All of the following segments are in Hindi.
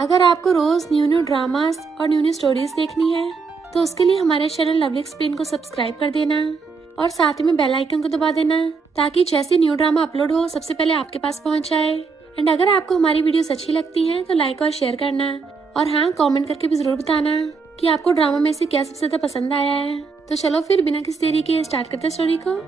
अगर आपको रोज न्यू न्यू ड्रामास और न्यू न्यू स्टोरीज देखनी है तो उसके लिए हमारे चैनल लवली एक्सप्लेन को सब्सक्राइब कर देना और साथ में बेल आइकन को दबा देना ताकि जैसे न्यू ड्रामा अपलोड हो सबसे पहले आपके पास पहुंच जाए। एंड अगर आपको हमारी वीडियोस अच्छी लगती हैं तो लाइक और शेयर करना और हाँ, कमेंट करके भी जरूर बताना कि आपको ड्रामा में से क्या सबसे ज्यादा पसंद आया है। तो चलो फिर बिना किसी देरी के स्टार्ट करते हैं स्टोरी को।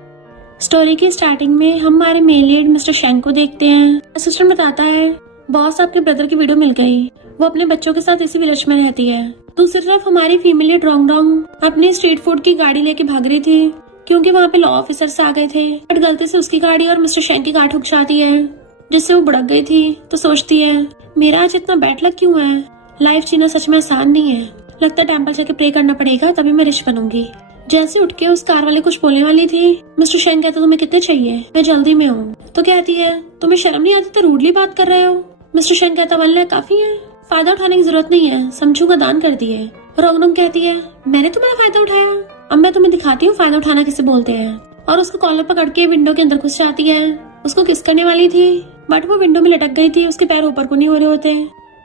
स्टोरी की स्टार्टिंग में हम हमारे मेन लीड मिस्टर शेंग को देखते हैं। असिस्टेंट बताता है, बॉस आपके ब्रदर की वीडियो मिल गई, वो अपने बच्चों के साथ इसी विलेज में रहती है। दूसरी तरफ हमारी फीमेल लीड रोंग रोंग अपनी स्ट्रीट फूड की गाड़ी लेके भाग रही थी क्योंकि वहाँ पे लॉ ऑफिसर्स आ गए थे, बट गलती से उसकी गाड़ी और मिस्टर शेंग की कार ठुक जाती है जिससे वो भड़क गई थी। तो सोचती है, मेरा आज इतना बैड लक क्यों है, लाइफ जीना सच में आसान नहीं है, लगता है टेम्पल जाके प्रे करना पड़ेगा तभी मैं रिच बनूंगी। जैसे उठ के उस कार वाले कुछ बोलने वाली थी, मिस्टर शेंग कहता तुम्हें कितने चाहिए, मैं जल्दी में हूँ। तो कहती है, तुम्हें शर्म नहीं आती, तो रूडली बात कर रहे हो। मिस्टर शेंग कहता, वल्ले काफी है, फायदा उठाने की जरूरत नहीं है, समझू का दान कर दिए। रोंगनोंग कहती है, मैंने तुम्हारा फायदा उठाया, अब मैं तुम्हें दिखाती हूँ फायदा उठाना किसे बोलते हैं। और उसको कॉलर पकड़ के विंडो के अंदर घुस जाती है। उसको किस करने वाली थी बट वो विंडो में लटक गई थी, उसके पैर ऊपर को नहीं हो रहे होते।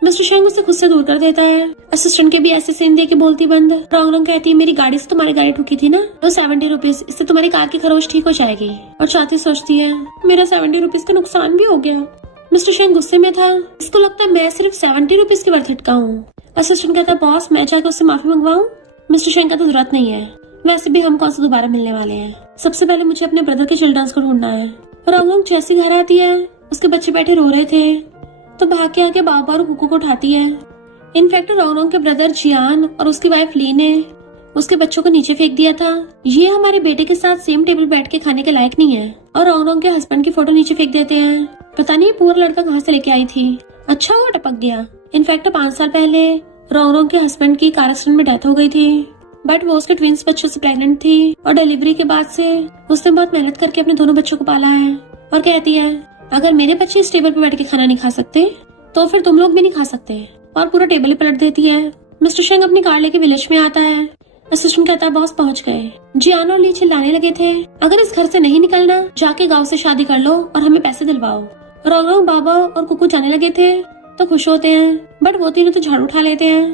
मिस्टर शेंग उसे खुद से दूर कर देता है। असिस्टेंट के भी ऐसे सीन दे के बोलती बंद। रोंगनोंग कहती है, मेरी गाड़ी से तुम्हारी गाड़ी ठुकी थी ना, तो 70 रुपीज, इससे तुम्हारी कार की खरोच ठीक हो जाएगी। और चाहती सोचती है, मेरा 70 रुपीज का नुकसान भी हो गया। मिस्टर शेंग गुस्से में था, इसको लगता है मैं सिर्फ 70 रुपीज की वर्थ इट का हूँ। असिस्टेंट कहता, बॉस मैं जाकर उससे माफी मंगवाऊं। मिस्टर शेंग कहता, जरूरत नहीं है, वैसे भी हम कौन सा दोबारा मिलने वाले हैं, सबसे पहले मुझे अपने ब्रदर के चिल्ड्रंस को ढूंढना है। रोंगनोंग जैसी घर आती है, उसके बच्चे बैठे रो रहे थे तो भाग के आके बाबा और कुकू को उठाती है। इनफैक्ट रोंगनोंग के ब्रदर जियान और उसकी वाइफ ली ने उसके बच्चों को नीचे फेंक दिया था। ये हमारे बेटे के साथ सेम टेबल बैठ के खाने के लायक नहीं है। और रोंगनोंग के हस्बैंड की फोटो नीचे फेंक देते हैं। पता नहीं पूरा लड़का कहाँ से लेके आई थी, अच्छा वो टपक गया। इनफैक्ट 5 साल पहले रोंगनोंग के हस्बैंड की कार एक्सीडेंट में डेथ हो गई थी, बट वो उसके ट्विंस बच्चों से प्रेग्नेंट थी और डिलीवरी के बाद से उसने बहुत मेहनत करके अपने दोनों बच्चों को पाला है। और कहती है, अगर मेरे बच्चे इस टेबल पे बैठ के खाना नहीं खा सकते तो फिर तुम लोग भी नहीं खा सकते। और पूरा टेबल ही पलट देती है। मिस्टर शेंग अपनी कार लेके विलेज में आता है। असिस्टेंट कहता है, बॉस पहुंच गए। जियान और ली चिल्लाने लगे थे, अगर इस घर से नहीं निकलना जाके गाँव से शादी कर लो और हमें पैसे दिलवाओ। रोंगनोंग बाबा और कुकू जाने लगे थे तो खुश होते हैं, बट वो तीनों तो झाड़ू उठा लेते हैं।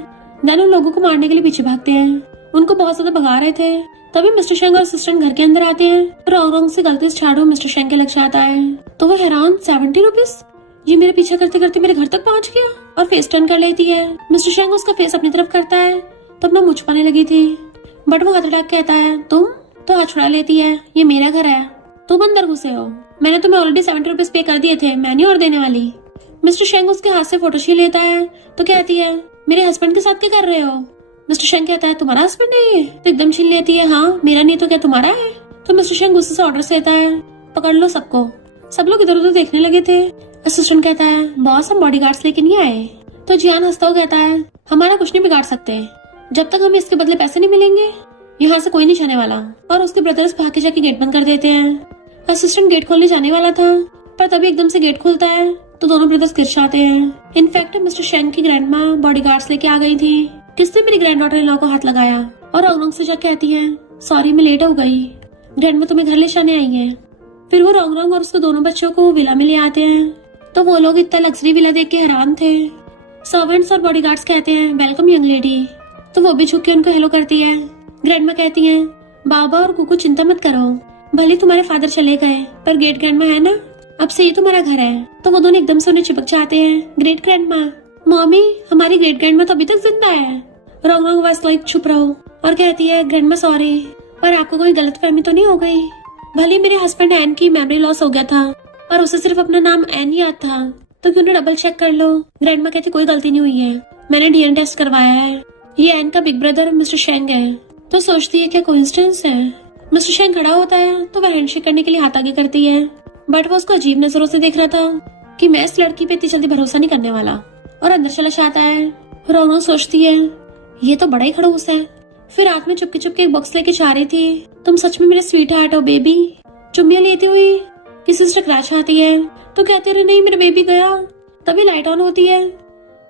देन उन लोगों को मारने के लिए पीछे भागते हैं, उनको बहुत ज्यादा भगा रहे थे। तभी मिस्टर शेंग और असिस्टेंट घर के अंदर आते हैं। रोंगनोंग से गलती से झाड़ू मिस्टर शेंग के लग जाता है तो वो हैरान, 70 रुपीज, ये मेरे पीछे करते करते मेरे घर तक पहुंच गया। और फेस टर्न कर लेती है। मिस्टर शेंग उसका फेस अपनी तरफ करता है तो अपना मुझ पाने लगी थी, बट वो हाथ उठाकर कहता है, तुम, तो हाथ छुड़ा लेती है, ये मेरा घर है, तुम अंदर घुसे हो, मैंने तुम्हें ऑलरेडी 70 रुपीज पे कर दिए थे, मैं नहीं और देने वाली। मिस्टर शेंग उसके हाथ से फोटो छीन लेता है तो कहती है, मेरे हस्बैंड के साथ क्या कर रहे हो। मिस्टर शेंग कहता है, तुम्हारा हस्बैंड है ये, तो एकदम छीन लेती है, हाँ मेरा नहीं तो क्या तुम्हारा है। तो मिस्टर शेंग गुस्से से ऑर्डर देता है, पकड़ लो सबको। सब लोग इधर उधर देखने लगे थे। असिस्टेंट कहता है, बॉस हम बॉडीगार्ड्स लेके नहीं आए। तो जियान हंसता हुआ कहता है, हमारा कुछ नहीं बिगाड़ सकते, जब तक हमें इसके बदले पैसे नहीं मिलेंगे यहाँ से कोई नहीं जाने वाला। और उसके ब्रदर्स भाग के जाके गेट बंद कर देते हैं। असिस्टेंट गेट खोलने जाने वाला था पर तभी एकदम से गेट खुलता है तो दोनों ब्रदर्स गिर जाते हैं। इनफैक्ट मिस्टर शेंग की ग्रैंडमा बॉडीगार्ड्स लेके आ गई थी, किसने मेरी ग्रैंड डॉटर इन लॉ को हाथ लगाया। और रोंगनोंग से जाके कहती है, सॉरी मैं लेट हो गई, ग्रैंडमा तुम्हें घर ले जाने आई है। फिर वो रोंगनोंग और उसके दोनों बच्चों को विला में ले आते हैं तो वो लोग इतना लग्जरी विला देख के हैरान थे। सर्वेंट्स और बॉडीगार्ड्स कहते हैं, वेलकम यंग लेडी, तो वो भी झुक के उनको हेलो करती है। ग्रैंडमा कहती है, बाबा और कुकू चिंता मत करो, भले तुम्हारे फादर चले गए पर ग्रेट ग्रैंडमा है ना, अब से ये तुम्हारा घर है। तो वो दोनों एकदम से उन्हें चिपक जाते हैं। ग्रेट ग्रैंडमा, मॉमी हमारी ग्रेट ग्रैंडमा तो अभी तक जिंदा है। रोंगनोंग बस लाइक चुप रहो और कहती है, ग्रैंडमा सॉरी, पर आपको कोई गलतफहमी तो नहीं हो गई। भले मेरे हस्बैंड एन की मेमोरी लॉस हो गया था पर उसे सिर्फ अपना नाम एन याद था, तो क्यों ना डबल चेक कर लो। ग्रैंडमा कहती, कोई गलती नहीं हुई है, मैंने डीएनए टेस्ट करवाया है, ये एन का बिग ब्रदर मिस्टर शेंग है। तो सोचती है क्या कोइंसिडेंस है। मिस्टर शेंग खड़ा होता है तो वह हैंडशेक करने के लिए हाथ आगे करती है, बट वो उसको अजीब नजरों से देख रहा था कि मैं इस लड़की पे इतनी जल्दी भरोसा नहीं करने वाला, और अंदर चला जाता है। रोनो सोचती है, ये तो बड़ा ही खड़ूस है। फिर रात में चुपके चुपके एक बॉक्स लेके जा रही थी, तुम सच में मेरे स्वीट हार्ट हो बेबी। चुम्मियां लेती हुई किसी से टकरा जाती है तो कहते रहे, नहीं मेरा बेबी गया। तभी लाइट ऑन होती है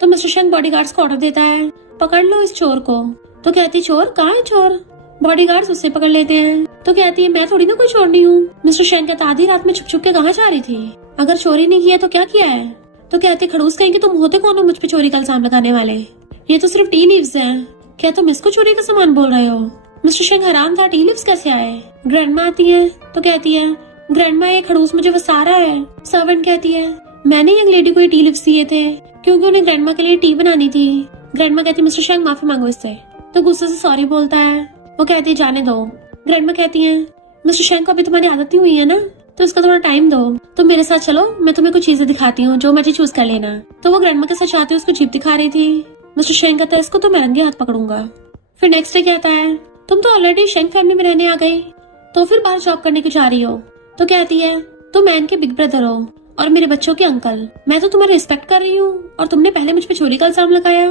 तो मिस्टर शेंग बॉडीगार्ड्स को ऑर्डर देता है, पकड़ लो इस चोर को। तो कहती, चोर कहाँ है चोर। बॉडीगार्ड्स उसे पकड़ लेते हैं तो कहती है, मैं थोड़ी ना कोई चोर नहीं हूँ। मिस्टर शेंग कहता, आधी रात में छुप छुप के कहाँ जा रही थी, अगर चोरी नहीं किया तो क्या किया है। तो कहते खड़ूस कहीं कि तुम होते कौन हो मुझ पे चोरी का इल्जाम लगाने वाले? ये तो सिर्फ टी लीव्स हैं। क्या तुम इसको चोरी का सामान बोल रहे हो? मिस्टर शेंग हैरान था, टी लीव्स कैसे आए? ग्रैंडमा आती है तो कहती है ग्रैंडमा ये खड़ूस मुझे फंसा रहा है। सर्वेंट कहती है मैंने यंग लेडी को ये टी लीव्स दिए थे क्योंकि उन्हें ग्रैंडमा के लिए टी बनानी थी। ग्रैंडमा कहती है मिस्टर शेंग माफी मांगो इससे। तो गुस्से से सॉरी बोलता है। वो कहती है जाने दो। ग्रैंडमा कहती है मिस्टर शेंग को अभी तुम्हारी आदत नहीं हुई है ना, तो इसका थोड़ा टाइम दो। तुम मेरे साथ चलो, मैं तुम्हें कुछ चीजें दिखाती हूँ, जो मर्जी चूज कर लेना। तो वो ग्रैंडमा के साथ चाहते उसको जीप दिखा रही थी। मिस्टर शेंग कहता है इसको तो मैं रंगे हाथ पकड़ूंगा। फिर नेक्स्ट डे कहता है तुम तो ऑलरेडी शेंग फैमिली में रहने आ गई, तो फिर बाहर जॉब करने को जा रही हो। तो कहती है तुम मैन के बिग ब्रदर हो और मेरे बच्चों के अंकल। मैं तो तुम्हारी रिस्पेक्ट कर रही हूँ और तुमने पहले मुझ पे चोरी का इल्जाम लगाया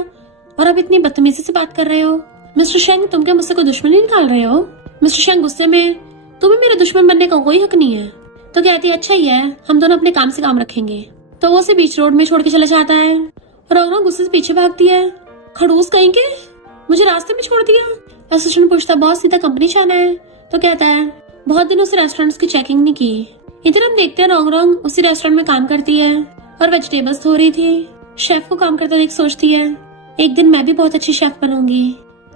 और अब इतनी बदतमीजी से बात कर रहे हो। मिस्टर शेंग तुम क्या मुझसे कोई दुश्मनी निकाल रहे हो? मिस्टर शेंग गुस्से में तुम्हें मेरे दुश्मन बनने का कोई हक नहीं है। तो कहती है अच्छा ही है, हम दोनों अपने काम से काम रखेंगे। तो वो उसे बीच रोड में छोड़ के चला जाता है और रौनक गुस्से से पीछे भागती है। खड़ूस कहीं के मुझे रास्ते में छोड़ दिया। असिस्टेंट पूछता बॉस सीधा कंपनी जाना है। तो कहता है बहुत दिनों से रेस्टोरेंट्स की चेकिंग नहीं की। इधर हम देखते हैं रॉन्ग उसी रेस्टोरेंट में काम करती है और वेजिटेबल्स धो रही थी। शेफ को काम करता देख सोचती है एक दिन मैं भी बहुत अच्छी शेफ बनूंगी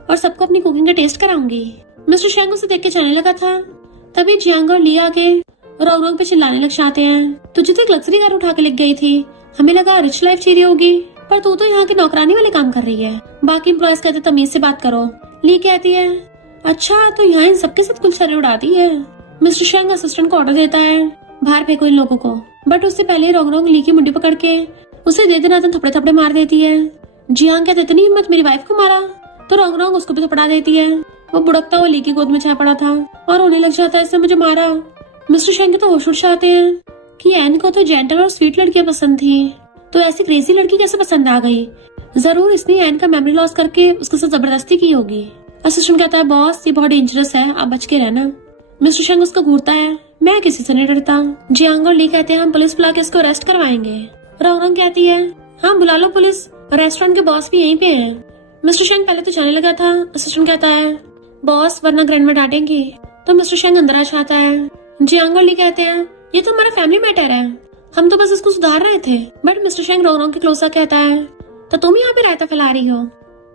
और सबको अपनी कुकिंग का टेस्ट कराऊंगी। मिस्टर शेंग उसे देख के जाने लगा था, तभी जियांग और ली आके रॉन्ग पे चिल्लाने लग जाते हैं तुझे तो एक लग्जरी कार उठा के लेके गई थी, हमें लगा रिच लाइफ चाहिए होगी, पर तू तो यहाँ की नौकरानी वाले काम कर रही है। बाकी एम्प्लॉयज कहते तमीज से बात करो। ली कहती है अच्छा तो यहाँ इन सबके साथ कुलछड़े उड़ाती है। मिस्टर शेंग असिस्टेंट को ऑर्डर देता है बाहर फेंको इन लोगों को, बट उससे पहले रॉन्ग ली की मुंडी पकड़ के उसे दे देना थपड़े थपड़े मार देती है। जियांग कहते इतनी हिम्मत मेरी वाइफ को मारा, तो रॉन्ग उसको भी थपड़ा देती है। वो बुड़कता हुआ ली की गोद में जा पड़ा था और रोने लग जाता है इसने मुझे मारा। मिस्टर शेंग के तो होश उड़ जाते हैं कि एन को तो जेंटल और स्वीट लड़कियां पसंद थी, तो ऐसी क्रेजी लड़की कैसे पसंद आ गई? जरूर इसने एन का मेमोरी लॉस करके उसके साथ जबरदस्ती की होगी। असिस्टेंट कहता है बॉस ये बहुत डेंजरस है, आप बच के रहना। मिस्टर शेंग उसको घूरता है मैं किसी से नहीं डरता। जियांग और ली कहते हैं हम पुलिस बुला के इसको अरेस्ट करवाएंगे। रौनक कहती है हाँ बुला लो पुलिस, रेस्टोरेंट के बॉस भी यहीं पे हैं। मिस्टर शेंग पहले तो जाने लगा था। असिस्टेंट कहता है बॉस वरना ग्रैंडमा डांटेंगी। तो मिस्टर शेंग अंदर आ जाता है। जियांग और ली कहते हैं ये तो हमारा फैमिली मैटर है, हम तो बस इसको सुधार रहे थे। बट मिस्टर शेंग रौनक के क्लोज कहता है तो तुम यहाँ पे रायता फैला रही हो,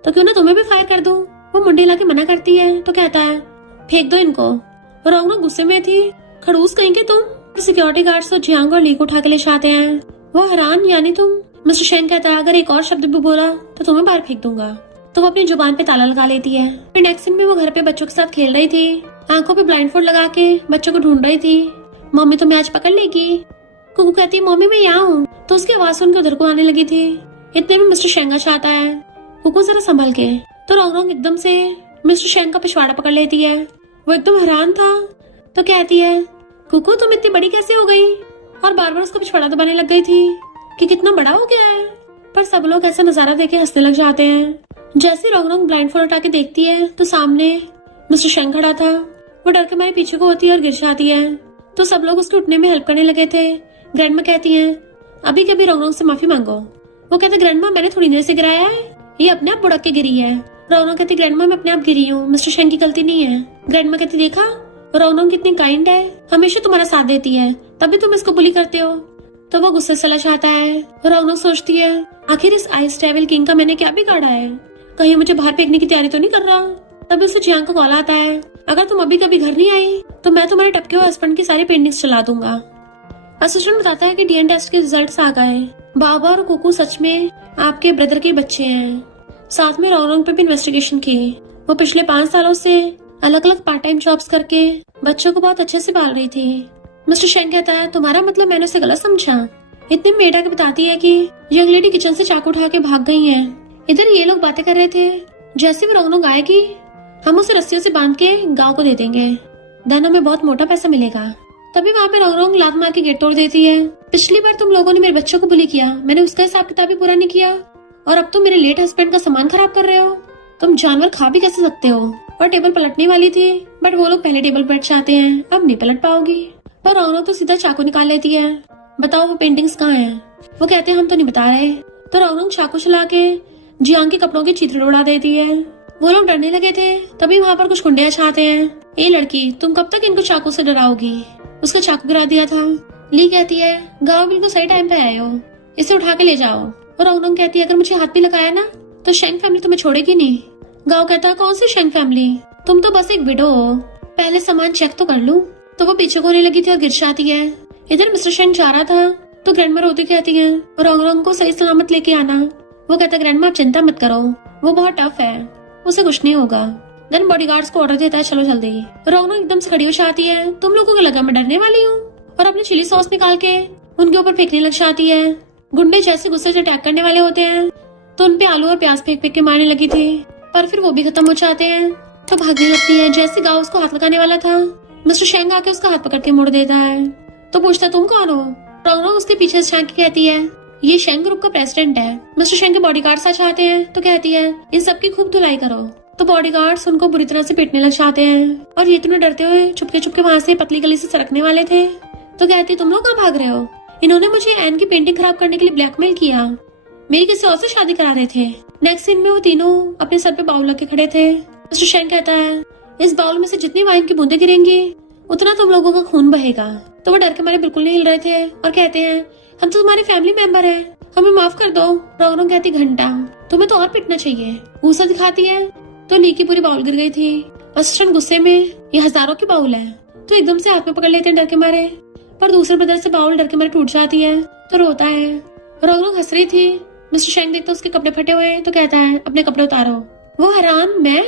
तो क्यों ना तुम्हें भी फायर कर दूं। वो मुंडी ला के मना करती है तो कहता है फेंक दो इनको। रौनक गुस्से में थी खड़ूस कहीं के तुम। सिक्योरिटी गार्ड्स तो जियांग और ली को उठा के ले जाते हैं। वो हैरान यानी तुम। मिस्टर शेंग कहता है अगर एक और शब्द भी बोला तो तुम्हें बाहर फेंक दूंगा। तो वो अपनी जुबान पे ताला लगा लेती है। फिर नेक्स्ट सीन में वो घर पे बच्चों के साथ खेल रही थी, आंखों पे ब्लाइंडफोल्ड लगा के बच्चों को ढूंढ रही थी। मम्मी तुम्हें आज पकड़ लेगी। कुकू कहती है मम्मी मैं यहाँ हूँ, तो उसकी आवाज सुन के उधर को आने लगी थी। इतने में मिस्टर शेंग आता है। कुकू जरा संभल के। तो रॉन्ग एकदम से मिस्टर शेंग का पिछवाड़ा पकड़ लेती है। वो एकदम हैरान था तो कहती है कुकू तुम इतनी बड़ी कैसे हो गई? और बार बार उसको पिछवाड़ा दबाने लग गई थी कि कितना बड़ा हो गया है। पर सब लोग ऐसा नजारा देख के हंसने लग जाते हैं। जैसे रॉन्ग ब्लाइंडफोल्ड उठा के देखती है तो सामने मिस्टर शेंग खड़ा था। वो डर के मारे पीछे को होती है और गिर जाती है। तो सब लोग उसके उठने में हेल्प करने लगे थे। ग्रैंडमा कहती है अभी कभी रॉन्ग से माफी मांगो। वो कहते ग्रैंडमा मैंने थोड़ी देर से गिराया है, ये अपने आप बुड़क के गिरी है। रौनक कहती ग्रैंडमा मैं अपने आप गिरी हूँ, मिस्टर शेंग की गलती नहीं है। ग्रैंडमा कहती देखा रौनक कितनी काइंड है, हमेशा तुम्हारा साथ देती है, तभी तुम इसको बुली करते हो। तो वो गुस्से से चला जाता है। रौनक सोचती है आखिर इस आइस डेविल किंग का मैंने क्या बिगाड़ा है, कहीं मुझे बाहर फेंकने की तैयारी तो नहीं कर रहा। तभी उसे जियांग का कॉल आता है अगर तुम अभी कभी घर नहीं आई तो मैं तुम्हारे टपके हुए हस्बैंड की सारी पेंटिंग्स चला दूंगा। असिस्टेंट बताता है कि डीएनए टेस्ट के रिजल्ट्स आ गए। बाबा और कुकू सच में आपके ब्रदर के बच्चे हैं। साथ में रौनक पे भी इन्वेस्टिगेशन की। वो पिछले 5 सालों से अलग अलग पार्ट टाइम जॉब्स करके बच्चों को बहुत अच्छे से पाल रही थी। मिस्टर शेंग कहता है तुम्हारा मतलब मैंने उसे गलत समझा। इतने मेड आके बताती है कि यंग लेडी किचन से चाकू उठा के भाग गई है। इधर ये लोग बातें कर रहे थे। जैसे भी रौनक आएगी हम उसे रस्सियों से बांध के गाँव को दे देंगे, देन हमें बहुत मोटा पैसा मिलेगा। तभी वहाँ पे रौनक लात मार के गेट तोड़ देती है। पिछली बार तुम लोगों ने मेरे बच्चों को बुली किया, मैंने उसका हिसाब किताब भी पूरा नहीं किया, और अब तुम मेरे लेट हस्बैंड का सामान खराब कर रहे हो। तुम जानवर खा भी कैसे सकते हो। और टेबल पलटने वाली थी बट वो लोग पहले टेबल पलट जाते हैं, अब नहीं पलट पाओगी। पर रौनक तो सीधा चाकू निकाल लेती है। बताओ वो पेंटिंग्स कहाँ हैं? वो कहते हैं हम तो नहीं बता रहे। तो रौनक चाकू चला के जियांग के कपड़ों की चित्र उड़ा देती है। वो लोग डरने लगे थे। तभी वहाँ पर कुछ गुंडे छाते हैं। ए लड़की तुम कब तक इनको चाकू से डराओगी? उसका चाकू गिरा दिया था। ली कहती है गाँव बिल्कुल सही टाइम पे आए हो। इसे उठा के ले जाओ। और रोंगरोंग कहती है अगर मुझे हाथ भी लगाया ना तो शेंग फैमिली तुम्हें छोड़ेगी नहीं। गाओ कहता है कौन सी शेंग फैमिली, तुम तो बस एक विडो हो, पहले सामान चेक तो कर लूं। तो वो पीछे होने लगी थी और गिर जाती है। इधर मिस्टर शेंग जा रहा था तो ग्रैंडमा रोती कहती है रोंगरोंग को सही सलामत लेके आना। वो कहता है ग्रैंडमा आप चिंता मत करो, वो बहुत टफ है, उसे कुछ नहीं होगा। देन बॉडीगार्ड्स को ऑर्डर देता है चलो जल्दी। रोंगरोंग एकदम से खड़ी हो जाती है, तुम लोगों को लगा मैं डरने वाली हूँ, और अपनी चिली सॉस निकाल के उनके ऊपर फेंकने लग जाती है। गुंडे जैसे गुस्से से अटैक करने वाले होते हैं तो उनपे आलू और प्याज फेंक फेंक के मारने लगी थी, पर फिर वो भी खत्म हो जाते हैं तो भागने लगती है। जैसे गाँव उसको हाथ लगाने वाला था मिस्टर शेंग आके उसका हाथ पकड़ के मोड़ देता है तो पूछता तुम कौन हो। रोंगरोंग उसके पीछे से झांक के कहती है ये शेंग ग्रुप का प्रेसिडेंट है। मिस्टर शेंग के बॉडीगार्ड्स आ जाते हैं तो कहती है इन सबकी खूब धुलाई करो। तो बॉडीगार्ड्स उनको बुरी तरह से पीटने लग जाते हैं और ये तुम्हें डरते हुए चुपके चुपके वहाँ से पतली गली से सरकने वाले थे तो कहती तुम लोग कहाँ भाग रहे हो, इन्होंने मुझे एन की पेंटिंग खराब करने के लिए ब्लैकमेल किया, मेरी किसी और से शादी करा रहे थे। नेक्स्ट सीन में वो तीनों अपने सर पे बाउल रखे खड़े थे। मिस्टर शेंग कहता है इस बाउल में से जितनी वाइन की बूंदें गिरेंगी उतना तुम लोगों का खून बहेगा। तो वो डर के मारे बिल्कुल नहीं हिल रहे थे और कहते हैं हम तो तुम्हारी फैमिली मेंबर हैं, हमें माफ कर दो। रोंगरोंग कहती घंटा, तुम्हें तो और पिटना चाहिए। गुस्सा दिखाती है तो ली की पूरी बाउल गिर गई थी। असिस्टेंट गुस्से में ये हजारों की बाउल है तो एकदम से हाथ में पकड़ लेते हैं डर के मारे, पर दूसरे ब्रदर से बाउल डर के मारे टूट जाती है तो रोता है। रोंगरोंग हंस रही थी। मिस्टर शेंग देखता उसके कपड़े फटे हुए तो कहता है अपने कपड़े उतारो। वो हैरान मैं,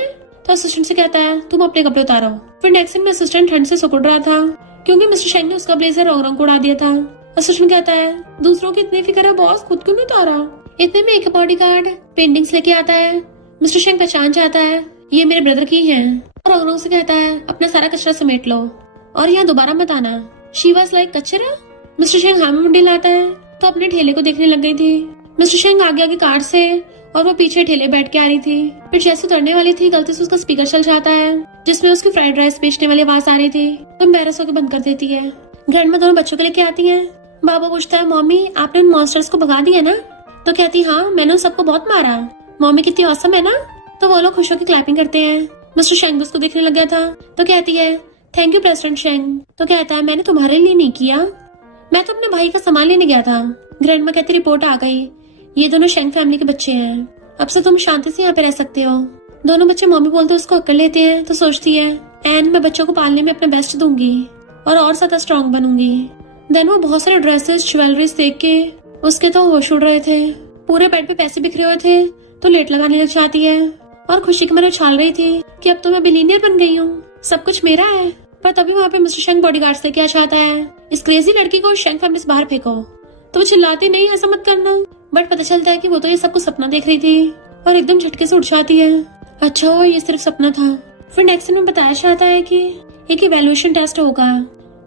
तो असिस्टेंट से कहता है तुम अपने कपड़े उतारो। फिर नेक्स्ट में असिस्टेंट ठंड से सिकुड़ रहा था क्योंकि मिस्टर शेंग ने उसका ब्लेजर रोंगरोंग को उड़ा दिया था। असिस्टेंट कहता है दूसरों की इतनी फिक्र है बॉस, खुद क्यों नहीं उतारा। इतने में एक बॉडीगार्ड पेंटिंग्स लेके आता है। मिस्टर शेंग पहचान जाता है ये मेरे ब्रदर की है और रोंगरोंग से कहता है अपना सारा कचरा समेट लो और यहाँ दोबारा मत आना। शी वाज लाइक कचरा। मिस्टर शेंग हाँ में मुंडी लाता है तो अपने ठेले को देखने लग गई थी। मिस्टर शेंग आगे आगे कार से और वो पीछे ठेले बैठ के आ रही थी। फिर जैसे उतरने वाली थी गलती से उसका स्पीकर चल जाता है जिसमें उसकी फ्राइड राइस बेचने वाली आवाज आ रही थी तो एम्बैरस होकर बंद कर देती है। घर में दोनों बच्चों को लेके आती है। बाबा पूछता है मम्मी आपने उन मॉन्स्टर्स को भगा दिया ना। तो कहती हाँ मैंने उन सबको बहुत मारा। मम्मी कितनी औसम है ना। तो वो लोग खुश होकर क्लैपिंग करते हैं। मिस्टर शेंग उसको देखने लग गया था तो कहती है थैंक यू प्रेसिडेंट शेंग। तो कहता है मैंने तुम्हारे लिए नहीं किया, मैं तो अपने भाई का सामान लेने गया था। ग्रैंडमा कहती रिपोर्ट आ गई, ये दोनों शेंग फैमिली के बच्चे हैं, अब से तुम शांति से यहाँ पे रह सकते हो। दोनों बच्चे मम्मी बोलते उसको अक्ल लेते हैं तो सोचती है एन मैं बच्चों को पालने में अपना बेस्ट दूंगी और ज्यादा स्ट्रॉन्ग बनूंगी। देन वो बहुत सारे ड्रेसेस ज्वेलरीज देख के उसके तो होश उड़ रहे थे। पूरे बेड पे पैसे बिखरे हुए थे तो लेट लगाने लग जाती है और खुशी के मारे उछाल रही थी कि अब तो मैं बिलीनियर बन गई हूँ, सब कुछ मेरा है। पर तभी वहाँ पे मिस्टर शेंग बॉडीगार्ड से क्या चाहता है इस क्रेजी लड़की को शेंग फैमिली से बाहर फेंको। तो वो चिल्लाती नहीं ऐसा मत करना, बट पता चलता है कि वो तो ये सब कुछ सपना देख रही थी और एकदम झटके से उठ जाती है। अच्छा हुआ ये सिर्फ सपना था। फिर नेक्स्ट में बताया जाता है कि एक इवैल्यूएशन टेस्ट होगा,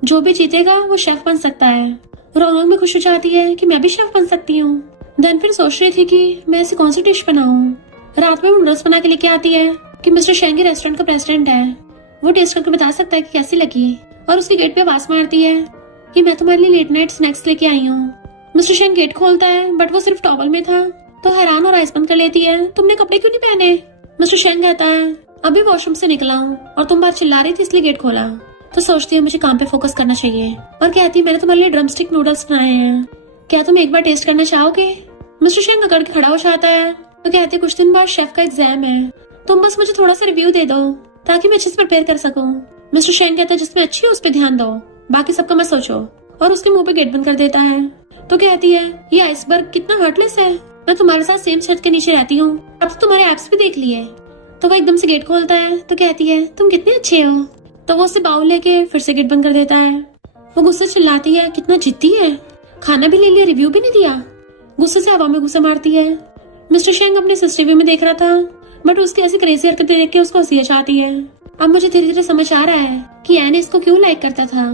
जो भी जीतेगा वो शेफ बन सकता है। रोंगरोंग में खुश हो जाती है कि मैं भी शेफ बन सकती हूँ। देन फिर सोच रही थी कि मैं ऐसी कौन सी डिश बनाऊं। रात में वो नूडल्स बना के लेके आती है कि मिस्टर शेंग रेस्टोरेंट का प्रेसिडेंट है, वो टेस्ट करके बता सकता है कि कैसी लगी। और उसके गेट पे आवाज मारती है कि मैं तुम्हारे लिए लेट नाइट स्नैक्स लेके आई हूँ। मिस्टर शेंग गेट खोलता है बट वो सिर्फ टॉवल में था तो हैरान और आइस बंद कर लेती है, तुमने कपड़े क्यों नहीं पहने। मिस्टर शेंग कहता है अभी वॉशरूम से निकला हूँ और तुम बाहर चिल्ला रही थी इसलिए गेट खोला। तो सोचती है मुझे काम पे फोकस करना चाहिए और कहती है मैंने तुम्हारे लिए ड्रमस्टिक नूडल्स बनाए हैं, क्या तुम एक बार टेस्ट करना चाहोगे। मिस्टर शेंग अकड़ के खड़ा हो जाता है तो कहती है कुछ दिन बाद शेफ का एग्जाम है, तुम बस मुझे थोड़ा सा रिव्यू दे दो ताकि मैं अच्छे से प्रिपेयर कर सकूं। मिस्टर शेंग कहता है जिसमें अच्छी है उस पर ध्यान दो, बाकी सबका मत सोचो, और उसके मुंह पे गेट बंद कर देता है। तो कहती है ये आइसबर्ग कितना हर्टलेस है, मैं तुम्हारे साथ सेम छत के नीचे रहती हूँ, अब तो तुम्हारे एप्स भी देख लिए। तो वो एकदम से गेट खोलता है तो कहती है तुम कितने अच्छे हो। तो वो उसे बाउल लेके फिर से गेट बंद कर देता है। वो गुस्से चिल्लाती है कितना जिद्दी है, खाना भी ले लिया रिव्यू भी नहीं दिया। गुस्से से हवा में घुसा मारती है। मिस्टर शेंग अपने सीसीटीवी में देख रहा था बट उसकी ऐसी क्रेजी हरकतें देख के उसको हंसी आती है। अब मुझे धीरे धीरे समझ आ रहा है कि एन इसको क्यों लाइक करता था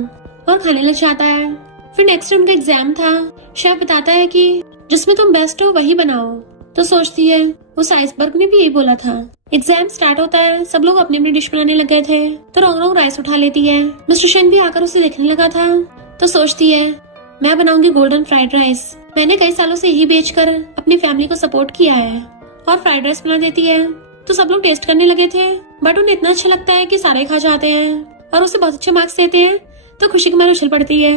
और खाने लग जाता है। फिर नेक्स्ट उनका एग्जाम था। शेफ बताता है कि जिसमें तुम बेस्ट हो वही बनाओ। तो सोचती है उस आइसबर्ग ने भी यही बोला था। एग्जाम स्टार्ट होता है, सब लोग अपनी अपनी डिश बनाने लग गए थे तो रोंगरोंग राइस उठा लेती है। मिस्टर शेंग भी आकर उसे देखने लगा था तो सोचती है मैं बनाऊंगी गोल्डन फ्राइड राइस, मैंने कई सालों से यही बेचकर अपनी फैमिली को सपोर्ट किया है, और फ्राइड राइस बना देती है। तो सब लोग टेस्ट करने लगे थे बट उन्हें इतना अच्छा लगता है कि सारे खा जाते हैं और उसे बहुत अच्छे मार्क्स देते हैं। तो खुशी के मारे उछल पड़ती है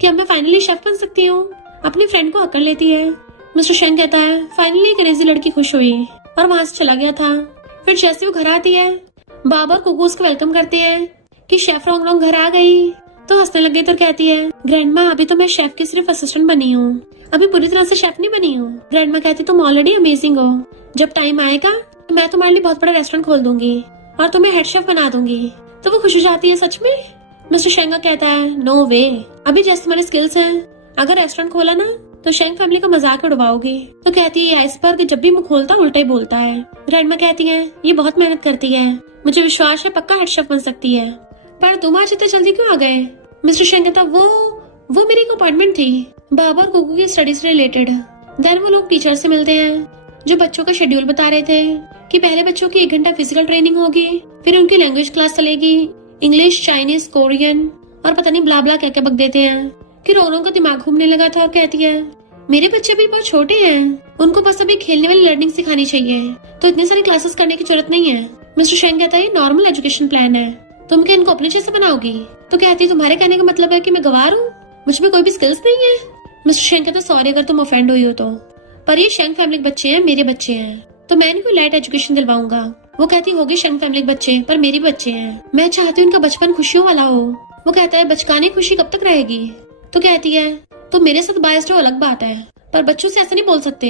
कि अब मैं फाइनली शेफ बन सकती हूँ। अपनी फ्रेंड को अकड़ लेती है। मिस्टर शेंग कहता है फाइनली एक अंग्रेजी लड़की खुश हुई और वहां से चला गया था। फिर जैसे वो घर आती है, बाबा और कुकू उसको वेलकम करते हैं कि शेफ रोंग रोंग घर आ गई। तो हंसने लगे तो कहती है ग्रैंडमा अभी तो मैं शेफ की सिर्फ असिस्टेंट बनी हूँ, अभी पूरी तरह से शेफ नहीं बनी हूँ। ग्रैंडमा कहती तुम ऑलरेडी अमेजिंग हो, जब टाइम आएगा तो मैं तुम्हारे लिए बहुत बड़ा रेस्टोरेंट खोल दूंगी और तुम्हें हेड शेफ बना दूंगी। तो वो खुश हो जाती है सच में। मिस्टर शेंगा कहता है नो वे, अभी जैसे तुम्हारे स्किल्स हैं, अगर रेस्टोरेंट खोला ना तो शेंग फैमिली का मजाक उड़वाओगे। तो कहती है आइसबर्ग जब भी मुंह खोलता उल्टा ही बोलता है। ग्रैंडमा कहती है ये बहुत मेहनत करती है, मुझे विश्वास है पक्का हेड शेफ बन सकती है, पर तुम आज इतने जल्दी क्यों आ गए। मिस्टर शेंग कहता वो मेरी एक अपॉइंटमेंट थी बाबा और कुकू की स्टडी से रिलेटेड। देन वो लोग टीचर से मिलते हैं जो बच्चों का शेड्यूल बता रहे थे कि पहले बच्चों की 1 घंटा फिजिकल ट्रेनिंग होगी, फिर उनकी लैंग्वेज क्लास चलेगी, इंग्लिश, चाइनीज, कोरियन और पता नहीं ब्ला ब्ला क्या क्या बक देते हैं कि रोनों का दिमाग घूमने लगा था और कहती है मेरे बच्चे भी बहुत छोटे हैं, उनको बस अभी खेलने वाली लर्निंग सिखानी चाहिए, तो इतनी सारी क्लासेस करने की जरूरत नहीं है। मिस्टर शेंग कहता है नॉर्मल एजुकेशन प्लान है, तुम क्या इनको अपने जैसे बनाओगी। तो कहती है तुम्हारे कहने का मतलब है कि मैं गवार हूँ, मुझ में कोई भी स्किल्स नहीं है। मिस्टर शेंग कहता है सॉरी अगर तुम ऑफेंड हुई हो तो, पर ये शेंग फैमिली के बच्चे हैं, मेरे बच्चे हैं, तो मैं इनको लाइट एजुकेशन दिलवाऊंगा। वो कहती होगी शेंग फैमिली के बच्चे पर मेरे बच्चे हैं, मैं चाहती हूँ इनका बचपन खुशियों वाला हो। वो कहता है बचकाने खुशी कब तक रहेगी। तो कहती है तो मेरे साथ बायस्ड हो अलग बात है, पर बच्चों से ऐसे नहीं बोल सकते।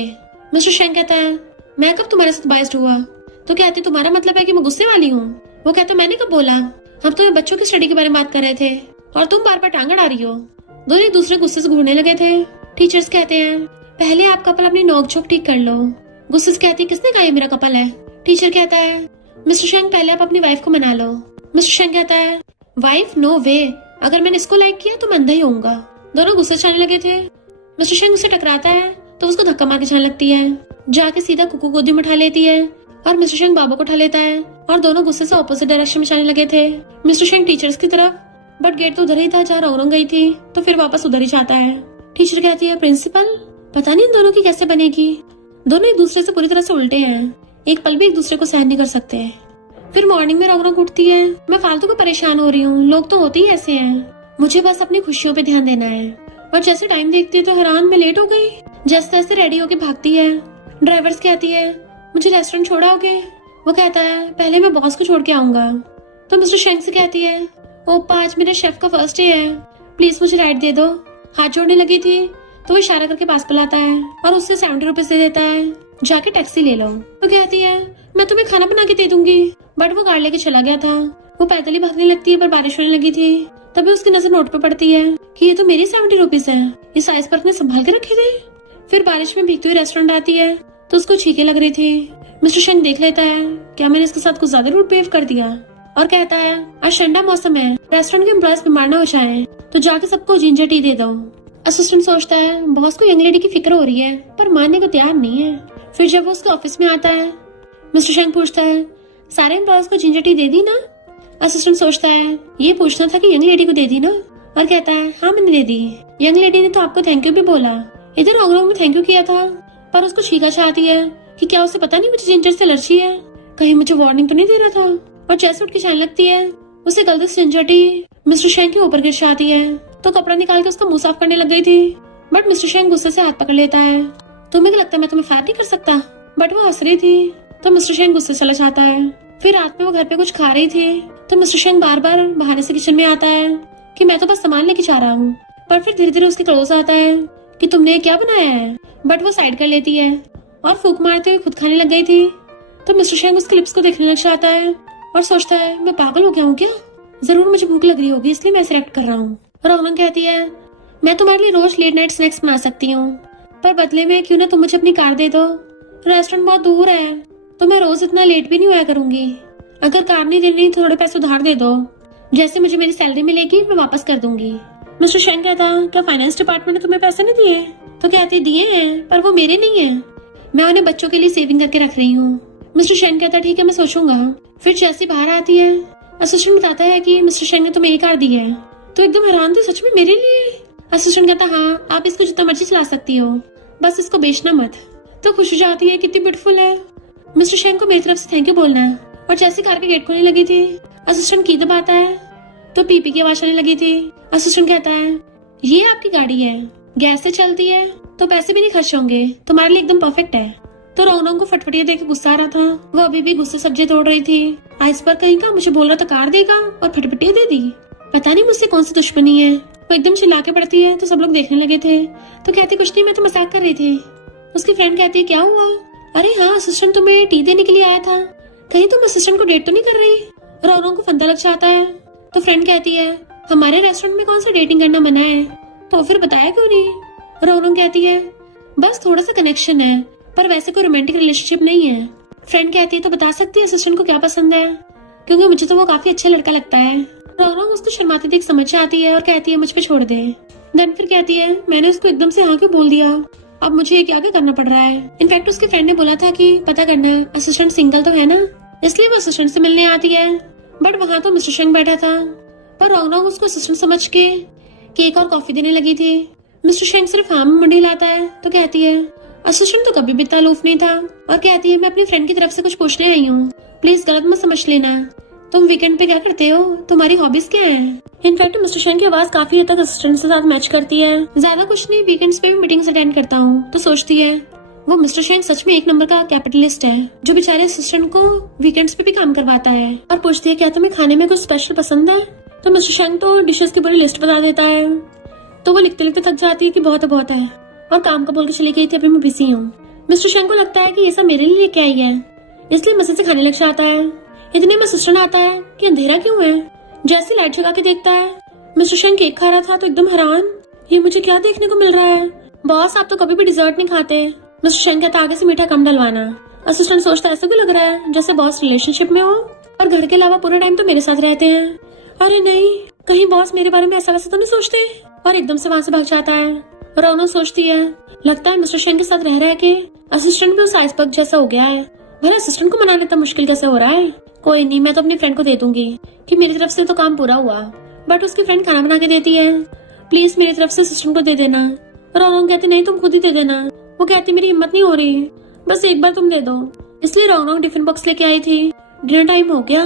मिस्टर शेंग कहता है मैं कब तुम्हारे साथ बायस्ड हुआ। तो कहती तुम्हारा मतलब है कि मैं गुस्से वाली हूँ। वो कहता मैंने कब बोला, हम तो बच्चों की स्टडी के बारे में बात कर रहे थे और तुम बार बार टांग अड़ा रही हो। दोनों एक दूसरे गुस्से से घूरने लगे थे। टीचर्स कहते हैं पहले आप कपल अपनी नोक झोंक ठीक कर लो। गुस्से से कहती किसने कहा ये मेरा कपल है। टीचर कहता है मिस्टर शेंग पहले आप अपनी वाइफ को मना लो। मिस्टर शेंग कहता है वाइफ नो वे, अगर मैंने इसको लाइक किया तो मैं अंधा ही होऊंगा। दोनों गुस्से से आने लगे थे। मिस्टर शेंग उससे टकराता है तो उसको धक्का मार के जाने लगती है, जाके सीधा कुकू गोदी में उठा लेती है और मिस्टर शेंग बाबा को उठा लेता है और दोनों गुस्से से ऑपोजिट डायरेक्शन में जाने लगे थे। मिस्टर शेंग टीचर्स की तरफ, बट गेट तो उधर ही था जहाँ रोंग गई थी, तो फिर वापस उधर ही जाता है। टीचर कहती है प्रिंसिपल पता नहीं इन दोनों की कैसे बनेगी, दोनों एक दूसरे से पूरी तरह से उल्टे हैं, एक पल भी एक दूसरे को सहन नहीं कर सकते। फिर मॉर्निंग में रोंग उठती है, मैं फालतू को परेशान हो रही हूँ, लोग तो होते ही ऐसे हैं, मुझे बस अपनी खुशियों पे ध्यान देना है। और जैसे टाइम देखती है तो हैरान में लेट हो गई। जैसे तैसे रेडी होके भागती है। ड्राइवर्स कहती है मुझे रेस्टोरेंट छोड़ाओगे। वो कहता है पहले मैं बॉस को छोड़ के आऊंगा। तो मिस्टर शेंग से कहती है ओपा आज मेरे शेफ का फर्स्ट डे है, प्लीज मुझे राइड दे दो। हाथ जोड़ने लगी थी तो वो इशारा करके पास बुलाता है और उससे 70 रुपीज दे देता है, जाके टैक्सी ले लो। तो कहती है मैं तुम्हें खाना बना के दे दूंगी, बट वो गाड़ी लेके चला गया था। वो पैदल ही भागने लगती है पर बारिश होने लगी थी। तभी उसकी नजर नोट पे पड़ती है कि ये तो मेरी 70 रुपीज है, इस आइसबर्ग ने संभाल के रखे थे। फिर बारिश में भीगती हुई रेस्टोरेंट आती है तो उसको छींके लग रही थी। मिस्टर शेंग देख लेता है क्या मैंने इसके साथ कुछ ज्यादा रूड बिहेव कर दिया, और कहता है आज ठंडा मौसम है, रेस्टोरेंट के एम्प्लॉयज बीमार न हो जाए, तो जाके सबको जिंजर टी दे दो। असिस्टेंट सोचता है बॉस को यंग लेडी की फिक्र हो रही है पर मानने को तैयार नहीं है। फिर जब वो उसके ऑफिस में आता है, मिस्टर शेंग पूछता है सारे एम्प्लॉयज को जिंजर टी दे दी ना। असिस्टेंट सोचता है ये पूछना था कि यंग लेडी को दे दी ना, और कहता है हाँ मैंने दे दी। यंग लेडी ने तो आपको थैंक यू भी बोला। इधर रोंग ने थैंक यू किया था पर उसको छींका चाहती है कि क्या उसे पता नहीं मुझे जिंजर से एलर्जी है, कहीं मुझे वार्निंग तो नहीं दे रहा था। और जैसे उठ के जाने लगती है उसे गलती से जिंजर टी मिस्टर शेंग के ऊपर गिर जाती है, तो कपड़ा निकाल के उसका मुंह साफ करने लग गई थी। बट मिस्टर शेंग गुस्से से हाथ पकड़ लेता है। तुम्हें क्या लगता है मैं तुम्हें फायर नहीं कर सकता। बट वो हंस रही थी तो मिस्टर शेंग गुस्से चला जाता है। फिर रात में वो घर पे कुछ खा रही थी तो मिस्टर शेंग बार बार बहाने से किचन में आता है कि मैं तो बस सामान लेके जा रहा हूँ, पर फिर धीरे धीरे उसके क्लोज आता है कि तुमने क्या बनाया है। बट वो साइड कर लेती है और फूक मारते हुए खुद खाने लग गई थी। तो मिस्टर शेंग उसके लिप्स को देखने लग जाता है और सोचता है मैं पागल हो गया हूँ क्या, जरूर मुझे भूख लग रही होगी इसलिए मैं ऐसे एक्ट कर रहा हूँ। रोहन कहती है मैं तुम्हारे लिए रोज लेट नाइट स्नैक्स बना सकती हूँ, पर बदले में क्यों ना तुम मुझे अपनी कार दे दो, रेस्टोरेंट बहुत दूर है तो मैं रोज इतना लेट भी नहीं होया करूंगी। अगर कार नहीं देनी तो थोड़े पैसे उधार दे दो, जैसे मुझे मेरी सैलरी मिलेगी मैं वापस कर दूंगी। मिस्टर शेंग कहता क्या फाइनेंस डिपार्टमेंट ने तुम्हें पैसे नहीं दिए। तो कहती दिए हैं पर वो मेरे नहीं है, मैं उन्हें बच्चों के लिए सेविंग करके रख रही हूँ। मिस्टर शेंग कहता ठीक है मैं सोचूंगा। फिर जैसी बाहर आती है असिस्टेंट बताता है कि मिस्टर शेंग ने तुम्हें एक कार दी है। तो एकदम हैरान थी सच में मेरे लिए। असिस्टेंट कहता हाँ आप इसको जितना मर्जी चला सकती हो, बस इसको बेचना मत। तो खुश हो जाती है कितनी ब्यूटीफुल है। मिस्टर शेंग को मेरी तरफ से थैंक यू बोलना है। और जैसे कार के गेट खोलने लगी थी असिस्टेंट की दबाता है तो पीपी की आवाज आने लगी थी। असिस्टेंट कहता है ये आपकी गाड़ी है। गैस से चलती है तो पैसे भी नहीं खर्च होंगे, तुम्हारे लिए एकदम परफेक्ट है। तो रोनों को फटफटिया देख के गुस्सा आ रहा था। वो अभी भी गुस्से सब्जी तोड़ रही थी। आइस पर कहीं का मुझे बोल रहा था कार देगा और फटफटिया दे दी। पता नहीं मुझसे कौन सी दुश्मनी है। वो एकदम चिल्ला के पड़ती है तो सब लोग देखने लगे थे। तो कहती कुछ नहीं, मैं तो मजाक कर रही थी। उसकी फ्रेंड कहती है क्या हुआ? अरे हाँ, असिस्टेंट तुम्हें टी देने के लिए आया था, कहीं तुम असिस्टेंट को डेट तो नहीं कर रही? रोनों को फंदा लग जाता है। तो फ्रेंड कहती है हमारे रेस्टोरेंट में कौन सा डेटिंग करना मना है, तो फिर बताया क्यों नहीं? रोनों कहती है बस थोड़ा सा कनेक्शन है, पर वैसे कोई रोमांटिक रिलेशनशिप नहीं है। फ्रेंड कहती है तो बता सकती है असिस्टेंट को क्या पसंद है, क्योंकि मुझे तो वो काफी अच्छा लड़का लगता है। रोनों उसको शर्माती देख समझ आती है और कहती है मुझ पे छोड़ दे। देन फिर कहती है मैंने उसको एकदम से हाँ क्यों बोल दिया, अब मुझे ये क्या क्या करना पड़ रहा है। इनफैक्ट उसके फ्रेंड ने बोला था कि पता करना असिस्टेंट सिंगल तो है ना, इसलिए वो असिस्टेंट से मिलने आती है। बट वहाँ तो मिस्टर शेंग बैठा था, पर रोनों उसको असिस्टेंट समझ के केक और कॉफी देने लगी थी। मिस्टर शेंग सिर्फ हाँ में मुंडी लाता है तो कहती है असिस्टेंट तो कभी भी इतना अलूफ नहीं था, और कहती है मैं अपनी फ्रेंड की तरफ से कुछ पूछने आई हूँ, प्लीज गलत मत समझ लेना। तुम वीकेंड पे क्या करते हो, तुम्हारी हॉबीज क्या है? इनफैक्ट मिस्टर शेंग की आवाज काफी हद तक असिस्टेंट के साथ मैच करती है। ज्यादा कुछ नहीं, वीकेंड्स पे भी मीटिंग्स अटेंड करता हूँ। तो सोचती है वो मिस्टर शेंग सच में एक नंबर का कैपिटलिस्ट है, जो बेचारे असिस्टेंट को वीकेंड्स पे भी काम करवाता है। और पूछती है क्या तुम्हें खाने में कुछ स्पेशल पसंद है? तो मिस्टर शेंग तो डिशेस की पूरी लिस्ट बता देता है। तो वो लिखते लिखते थक जाती है कि बहुत है और काम का बोल के चली गई थी, अभी मैं बिजी हूँ। मिस्टर शेंग को लगता है कि ये सब मेरे लिए लेके आई है, इसलिए मजे से खाने लग जाता है। इतने में असिस्टेंट आता है कि अंधेरा क्यों है। जैसे लाइट जगा के देखता है मिस्टर शेंग केक खा रहा था तो एकदम हैरान, ये मुझे क्या देखने को मिल रहा है? बॉस आप तो कभी भी डिजर्ट नहीं खाते। मिस्टर शेंग कहता आगे से मीठा कम डलवाना। असिस्टेंट सोचता ऐसा क्यों लग रहा है जैसे बॉस रिलेशनशिप में हो और घर के अलावा पूरा टाइम तो मेरे साथ रहते हैं। अरे नहीं, कहीं बॉस मेरे बारे में ऐसा वैसा तो नहीं सोचते, और एकदम से वहाँ से भाग जाता है। रोनो सोचती है लगता है मिस्टर शेंग के साथ रह के असिस्टेंट भी उस आइसबर्ग जैसा हो गया है। भला असिस्टेंट को मनाना इतना मुश्किल कैसे हो रहा है? कोई नहीं, मैं तो अपनी फ्रेंड को दे दूंगी कि मेरी तरफ से तो काम पूरा हुआ। बट उसकी फ्रेंड खाना बना के देती है, प्लीज मेरी तरफ से असिस्टेंट को दे देना। रोनो कहती नहीं तुम खुद ही दे देना। वो कहती मेरी हिम्मत नहीं हो रही, बस एक बार तुम दे दो। इसलिए रोनो टिफिन बॉक्स लेके आई थी। डिनर टाइम हो गया,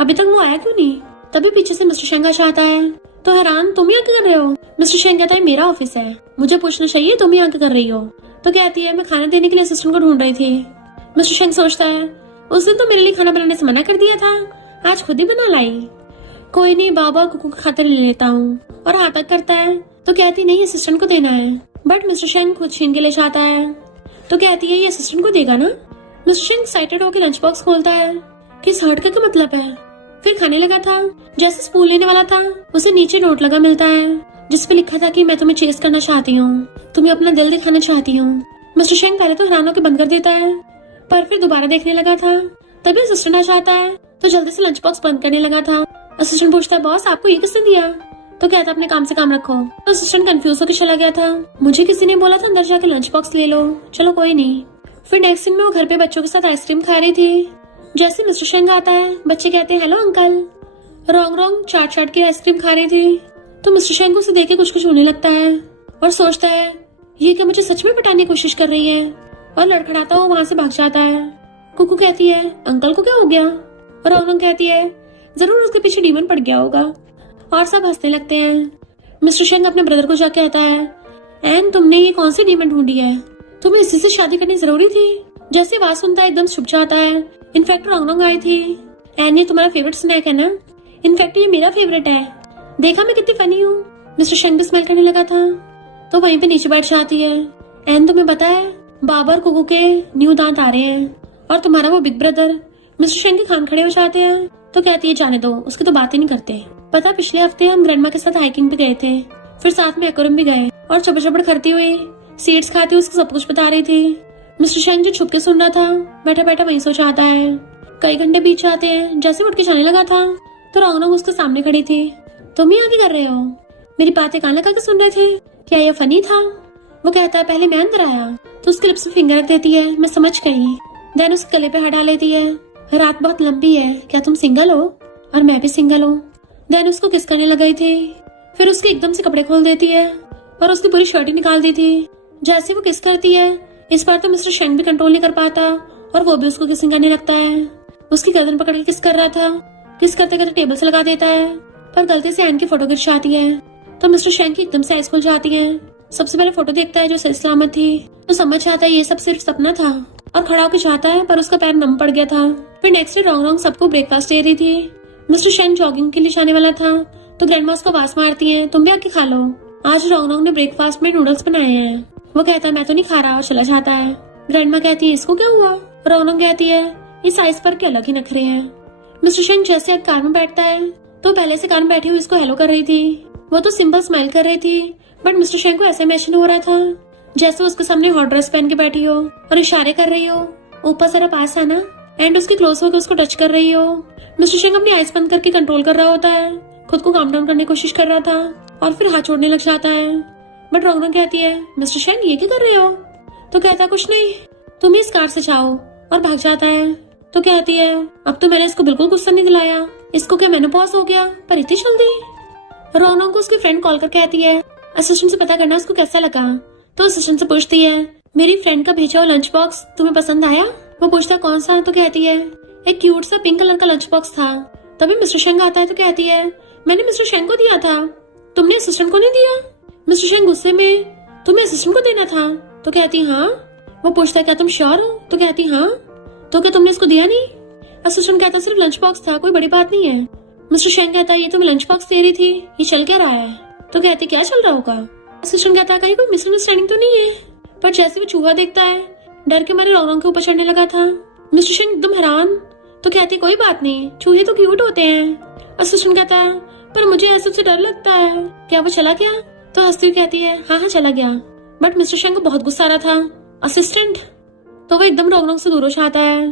अभी तक वो आया क्यों नहीं? तभी पीछे से मिस्टर शेंग आता है। तो हैरान तुम यहाँ क्या कर रहे हो? मिस्टर शेंग कहता है मेरा ऑफिस है, मुझे पूछना चाहिए तुम यहाँ क्या कर रही हो। तो कहती है मैं खाना देने के लिए असिस्टेंट को ढूंढ रही थी। मिस्टर शेंग सोचता है उसने तो मेरे लिए खाना बनाने से मना कर दिया था, आज खुद ही बना लाई। कोई नहीं, बाबा और कुकू की खातिर ले लेता हूँ। और हाथ तक करता है तो कहती नहीं असिस्टेंट को देना है। बट मिस्टर शेंग खुद छीन के ले जाता है। तो कहती है ये असिस्टेंट को देगा ना। मिस्टर शेंग एक्साइटेड होकर लंच बॉक्स खोलता है, किस हर्ट का क्या मतलब है। फिर खाने लगा था। जैसे स्पून लेने वाला था उसे नीचे नोट लगा मिलता है जिसपे लिखा था कि मैं तुम्हें चेस करना चाहती हूँ, तुम्हें अपना दिल दिखाना चाहती हूँ। मिस्टर शेंग पहले तो हैरान होकर बंद कर देता है, पर फिर दोबारा देखने लगा था। तभी असिस्टेंट आ जाता है तो जल्दी से लंच बॉक्स बंद करने लगा था। असिस्टेंट पूछता है बॉस आपको ये किसने दिया? तो कहता अपने काम से काम रखो। तो असिस्टेंट कंफ्यूज होकर चला गया था, मुझे किसी ने बोला था अंदर जाकर लंच बॉक्स ले लो, चलो कोई नहीं। फिर नेक्स्ट सीन में वो घर पे बच्चों के साथ आइसक्रीम खा रही थी। जैसे मिस्टर शेंग आता है बच्चे कहते हैं हेलो अंकल। रोंग चाट के आइसक्रीम खा रही थी। तो मिस्टर शेंग उसे देख के कुछ होने लगता है और सोचता है ये क्या मुझे सच में पटाने की कोशिश कर रही है, और लड़खड़ाता हुआ वहाँ से भाग जाता है। कुकू कहती है अंकल को क्या हो गया? रोंग कहती है जरूर उसके पीछे डीमन पड़ गया होगा, और सब हंसने लगते हैं। मिस्टर शेंग अपने ब्रदर को जाके कहता है एन तुमने ये कौन सी डीमन ढूंढी है, तुम्हें इसी से शादी करनी जरूरी थी। जैसे आवाज सुनता है एकदम छुप जाता है। इनफैक्ट रोंग आई थी। एन ये तुम्हारा फेवरेट स्नैक है ना? इनफैक्ट ये मेरा फेवरेट है, देखा मैं कितनी फनी हूँ। मिस्टर शेंग भी स्माइल करने लगा था तो वहीं पे नीचे बैठ जाती है। एन तुम्हें पता है बाबा और कुकू के न्यू दांत आ रहे हैं, और तुम्हारा वो बिग ब्रदर। मिस्टर शेंग के खान खड़े हो जाते हैं तो कहती है जाने दो, उसकी तो बात ही नहीं करते। पता पिछले हफ्ते हम ग्रैंडमा के साथ हाइकिंग पे गए थे, फिर साथ में एक्वेरियम भी गए, और चपड़ करती हुई सीड्स खाती हुई उसको सब कुछ बता रही थी। मिस्टर शेंग जो छुप के सुन रहा था बैठा बैठा वहीं सो जाता है। कई घंटे बीत जाते हैं। जैसे उठ के चलने लगा था तो रोंग उसके सामने खड़ी थी। तुम ही आगे कर रहे हो? मेरी बातें कान लगा के सुन रहे थे, क्या ये फनी था? वो कहता है पहले मैं अंदर आया। तो उसके लिप्स में फिंगर रख देती है, मैं समझ गई। देन उसके गले पे हाथ डाल लेती है। रात बहुत लंबी है, क्या तुम सिंगल हो? और मैं भी सिंगल हूँ। देन उसको किस करने लग गई थी। फिर उसके एकदम से कपड़े खोल देती है और उसकी पूरी शर्ट ही निकाल दी थी। जैसे वो किस करती है इस बार तो मिस्टर शेंग भी कंट्रोल नहीं कर पाता और वो भी उसको किसिंग करने लगता है। उसकी गर्दन पकड़ के किस कर रहा था, किस करते करते टेबल से लगा देता है, पर गलती से एन की फोटो गिर जाती है। तो मिस्टर शेंग की एकदम से आइज खुल जाती है। सबसे पहले फोटो देखता है जो सही सलामत थी, तो समझ आता है ये सब सिर्फ सपना था और खड़ा होकर चाहता है, पर उसका पैर नम पड़ गया था। फिर नेक्स्ट डे रोंग सबको ब्रेकफास्ट दे रही थी। मिस्टर शेंग जॉगिंग के लिए जाने वाला था, तो ग्रैंडमा उसको आवाज मारती है, तुम भी आके खा लो, आज रोंग ने ब्रेकफास्ट में नूडल्स बनाए हैं। वो कहता है मैं तो नहीं खा रहा और चला जाता है। ग्रैंडमा कहती है इसको क्या हुआ? रोंग कहती है ये साइज पर के अलग ही नखरे हैं। मिस्टर शेंग जैसे अब कार में बैठता है, तो पहले से कार में बैठी हुई उसको हेलो कर रही थी। वो तो सिंपल स्माइल कर रही थी, बट मिस्टर शेंग को ऐसे इमेजिन हो रहा था जैसे उसके सामने हॉट ड्रेस पहन के बैठी हो और इशारे कर रही हो, ऊपर जरा पास आना, एंड उसके क्लोज होकर उसको टच कर रही हो। मिस्टर शेंग अपनी आइज बंद करके कंट्रोल कर रहा होता है, खुद को काम डाउन करने की कोशिश कर रहा था और फिर हाथ छोड़ने लग जाता है। बट रोंग कहती है मिस्टर शेंग ये क्या कर रहे हो? तो कहता है कुछ नहीं, तुम इस कार से जाओ, और भाग जाता है। तो कहती है अब तो मैंने इसको बिल्कुल गुस्सा नहीं दिलाया, इसको क्या मेनोपॉज हो गया, पर इतनी जल्दी? रोंग को उसकी फ्रेंड कॉल कर कहती है असिस्टेंट से पता करना उसको कैसा लगा। तो असिस्टेंट से पूछती है मेरी फ्रेंड का भेजा हुआ लंच बॉक्स तुम्हें पसंद आया? वो पूछता कौन सा? तो कहती है एक क्यूट सा पिंक कलर का लंच बॉक्स था। तभी मिस्टर शेंग आता है, तो कहती है मैंने मिस्टर शेंग को दिया था, तुमने असिस्टेंट को नहीं दिया। मिस्टर शेंग गुस्से में तुम्हें असिस्टेंट को देना था? तो कहती हाँ। वो पूछता है क्या तुम श्योर हो? तो कहती हाँ। तो क्या तुमने इसको दिया नहीं? असिस्टेंट कहता सिर्फ लंच बॉक्स था, कोई बड़ी बात नहीं है। मिस्टर शेंग कहता ये तुम्हें लंच बॉक्स दे रही थी, ये चल क्या रहा है? तो कहती क्या चल रहा होगा? असिस्टेंट कहता कहीं कोई मिसअंडरस्टैंडिंग तो नहीं है? पर जैसे वो चूहा देखता है, डर के मारे रोंग के ऊपर चढ़ने लगा था। मिस्टर शेंग एकदम हैरान। तो कहती कोई बात नहीं, चूहे तो क्यूट होते हैं। असिस्टेंट कहता है पर मुझे ऐसे से डर लगता है, क्या वो चला गया? तो हंसती हुई कहती है हाँ चला गया। बट मिस्टर शेंग को बहुत गुस्सा आ रहा था। असिस्टेंट, तो वो एकदम रोंग से दूर हो जाता है।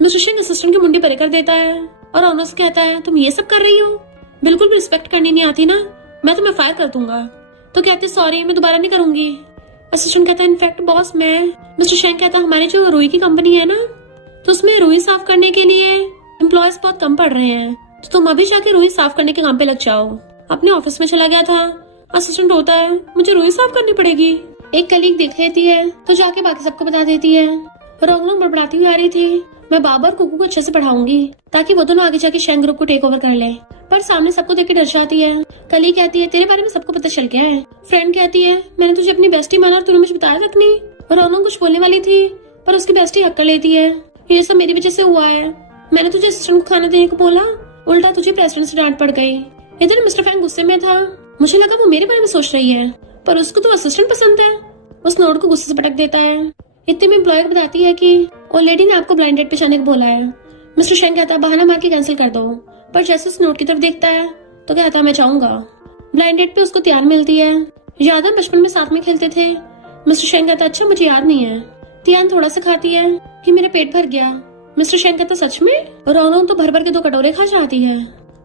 मिस्टर शेंग असिस्टेंट की मुंडी परे कर देता है और रोंग से कहता है तुम ये सब कर रही हो, बिल्कुल भी रिस्पेक्ट करनी नहीं आती ना, मैं तुम्हें फायर कर दूंगा। तो कहते सॉरी मैं दोबारा नहीं करूंगी। असिस्टेंट कहता है इनफैक्ट बॉस मैं। मिस्टर शेंग कहता है हमारी जो रुई की कंपनी है ना, तो उसमें रुई साफ करने के लिए एम्प्लॉयज बहुत कम पड़ रहे हैं, तो तुम अभी जाके रुई साफ करने के काम पे लग जाओ। अपने ऑफिस में चला गया था। असिस्टेंट रोता है मुझे रुई साफ करनी पड़ेगी। एक कलीग देख लेती है तो जाके बाकी सबको बता देती है। रोंग बड़बड़ाती हुई आ रही थी मैं बाबा और कुकू को अच्छे से पढ़ाऊंगी ताकि वो दोनों आगे जाके शेंग ग्रुप को टेक ओवर कर ले। पर सामने सबको देख के डर जाती है। कली कहती है तेरे बारे में सबको पता चल गया है। फ्रेंड कहती है मैंने तुझे अपनी बेस्टी माना और तूने मुझे बताया तक नहीं। रोंग कुछ बोलने वाली थी पर उसकी बेस्टी हक कर लेती है ये सब मेरी वजह से हुआ है, मैंने तुझे असिस्टेंट को खाना देने को बोला, उल्टा तुझे प्रेसिडेंट से डांट पड़ गई। इधर मिस्टर फैंग गुस्से में था, मुझे लगा वो मेरे बारे में सोच रही है, पर उसको तो असिस्टेंट पसंद है। उस नोट को गुस्से से पटक देता है। इतने में एम्प्लॉयर बताती है कि ओ लेडी ने आपको ब्लाइंड डेट पे जाने को बोला है। मिस्टर शेंग कहता है बहाना मार के कैंसिल कर दो, पर जैसे उस नोट की तरफ देखता है तो कहता है मैं जाऊंगा। ब्लाइंड डेट पे उसको त्यान मिलती है। याद है बचपन में साथ में खेलते थे। मिस्टर शेंग कहता अच्छा मुझे याद नहीं है। त्यान थोड़ा सा खाती है कि मेरा पेट भर गया। मिस्टर शेंग कहता सच में? रोंग तो भर भर के 2 कटोरे खा जाती है।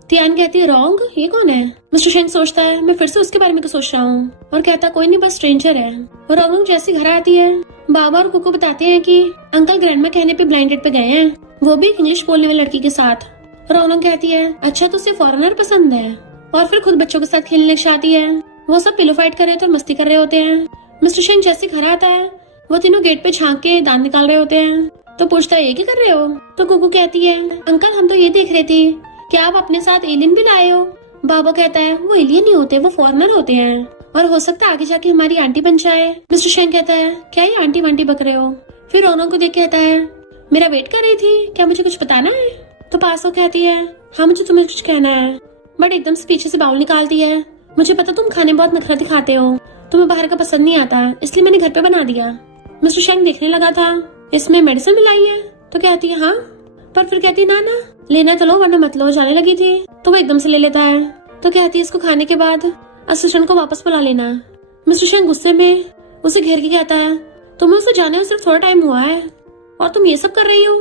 त्यान कहती है रोंग ये कौन है? मिस्टर शेंग सोचता है मैं फिर से उसके बारे में क्यों सोच रहा हूँ, और कहता कोई नहीं बस स्ट्रेंजर है। रोंग जैसे घर आती है बाबा और कुकू बताते हैं कि अंकल ग्रैंडमा कहने पे ब्लाइंड डेट पे गए हैं, वो भी एक इंग्लिश बोलने वाली लड़की के साथ। रोंग कहती है अच्छा तो उसे फॉरेनर पसंद है, और फिर खुद बच्चों के साथ खेलने लग जाती है। वो सब पिलो फाइट कर रहे होते और मस्ती कर रहे होते हैं। मिस्टर शेंग जैसे घर आता है वो तीनों गेट पे झांक के दांत निकाल रहे होते हैं। तो पूछता है ये क्या कर रहे हो? तो कुकू कहती है अंकल हम तो ये देख रहे थे क्या आप अपने साथ एलियन भी लाए हो? बाबा कहता है वो एलियन नहीं होते, वो फॉरेनर होते हैं, और हो सकता है आगे जाके हमारी आंटी बन जाए। मिस्टर शेंग कहता है क्या ये आंटी वांटी बक रहे हो? फिर रोंग को देख कहता है मेरा वेट कर रही थी, क्या मुझे कुछ बताना है? तो पासो कहती है हाँ मुझे तुम्हें कुछ कहना है, बट एकदम से पीछे से बाउल निकालती है। मुझे पता तुम खाने बहुत नखरा दिखाते हो, तुम्हें बाहर का पसंद नहीं आता, इसलिए मैंने घर पे बना दिया। मिस्टर शेंग देखने लगा था इसमें मेडिसिन मिलाई है, तो कहती है हाँ, पर फिर कहती ना लेना तो लो वरना मत लो, जाने लगी थी। तो वो एकदम से ले लेता है। तो कहती है इसको खाने के बाद असिस्टेंट को वापस बुला लेना। मिस्टर शेंग गुस्से में उसे घेर के कहता है तुम्हें उसे जाने में सिर्फ थोड़ा टाइम हुआ है और तुम ये सब कर रही हो,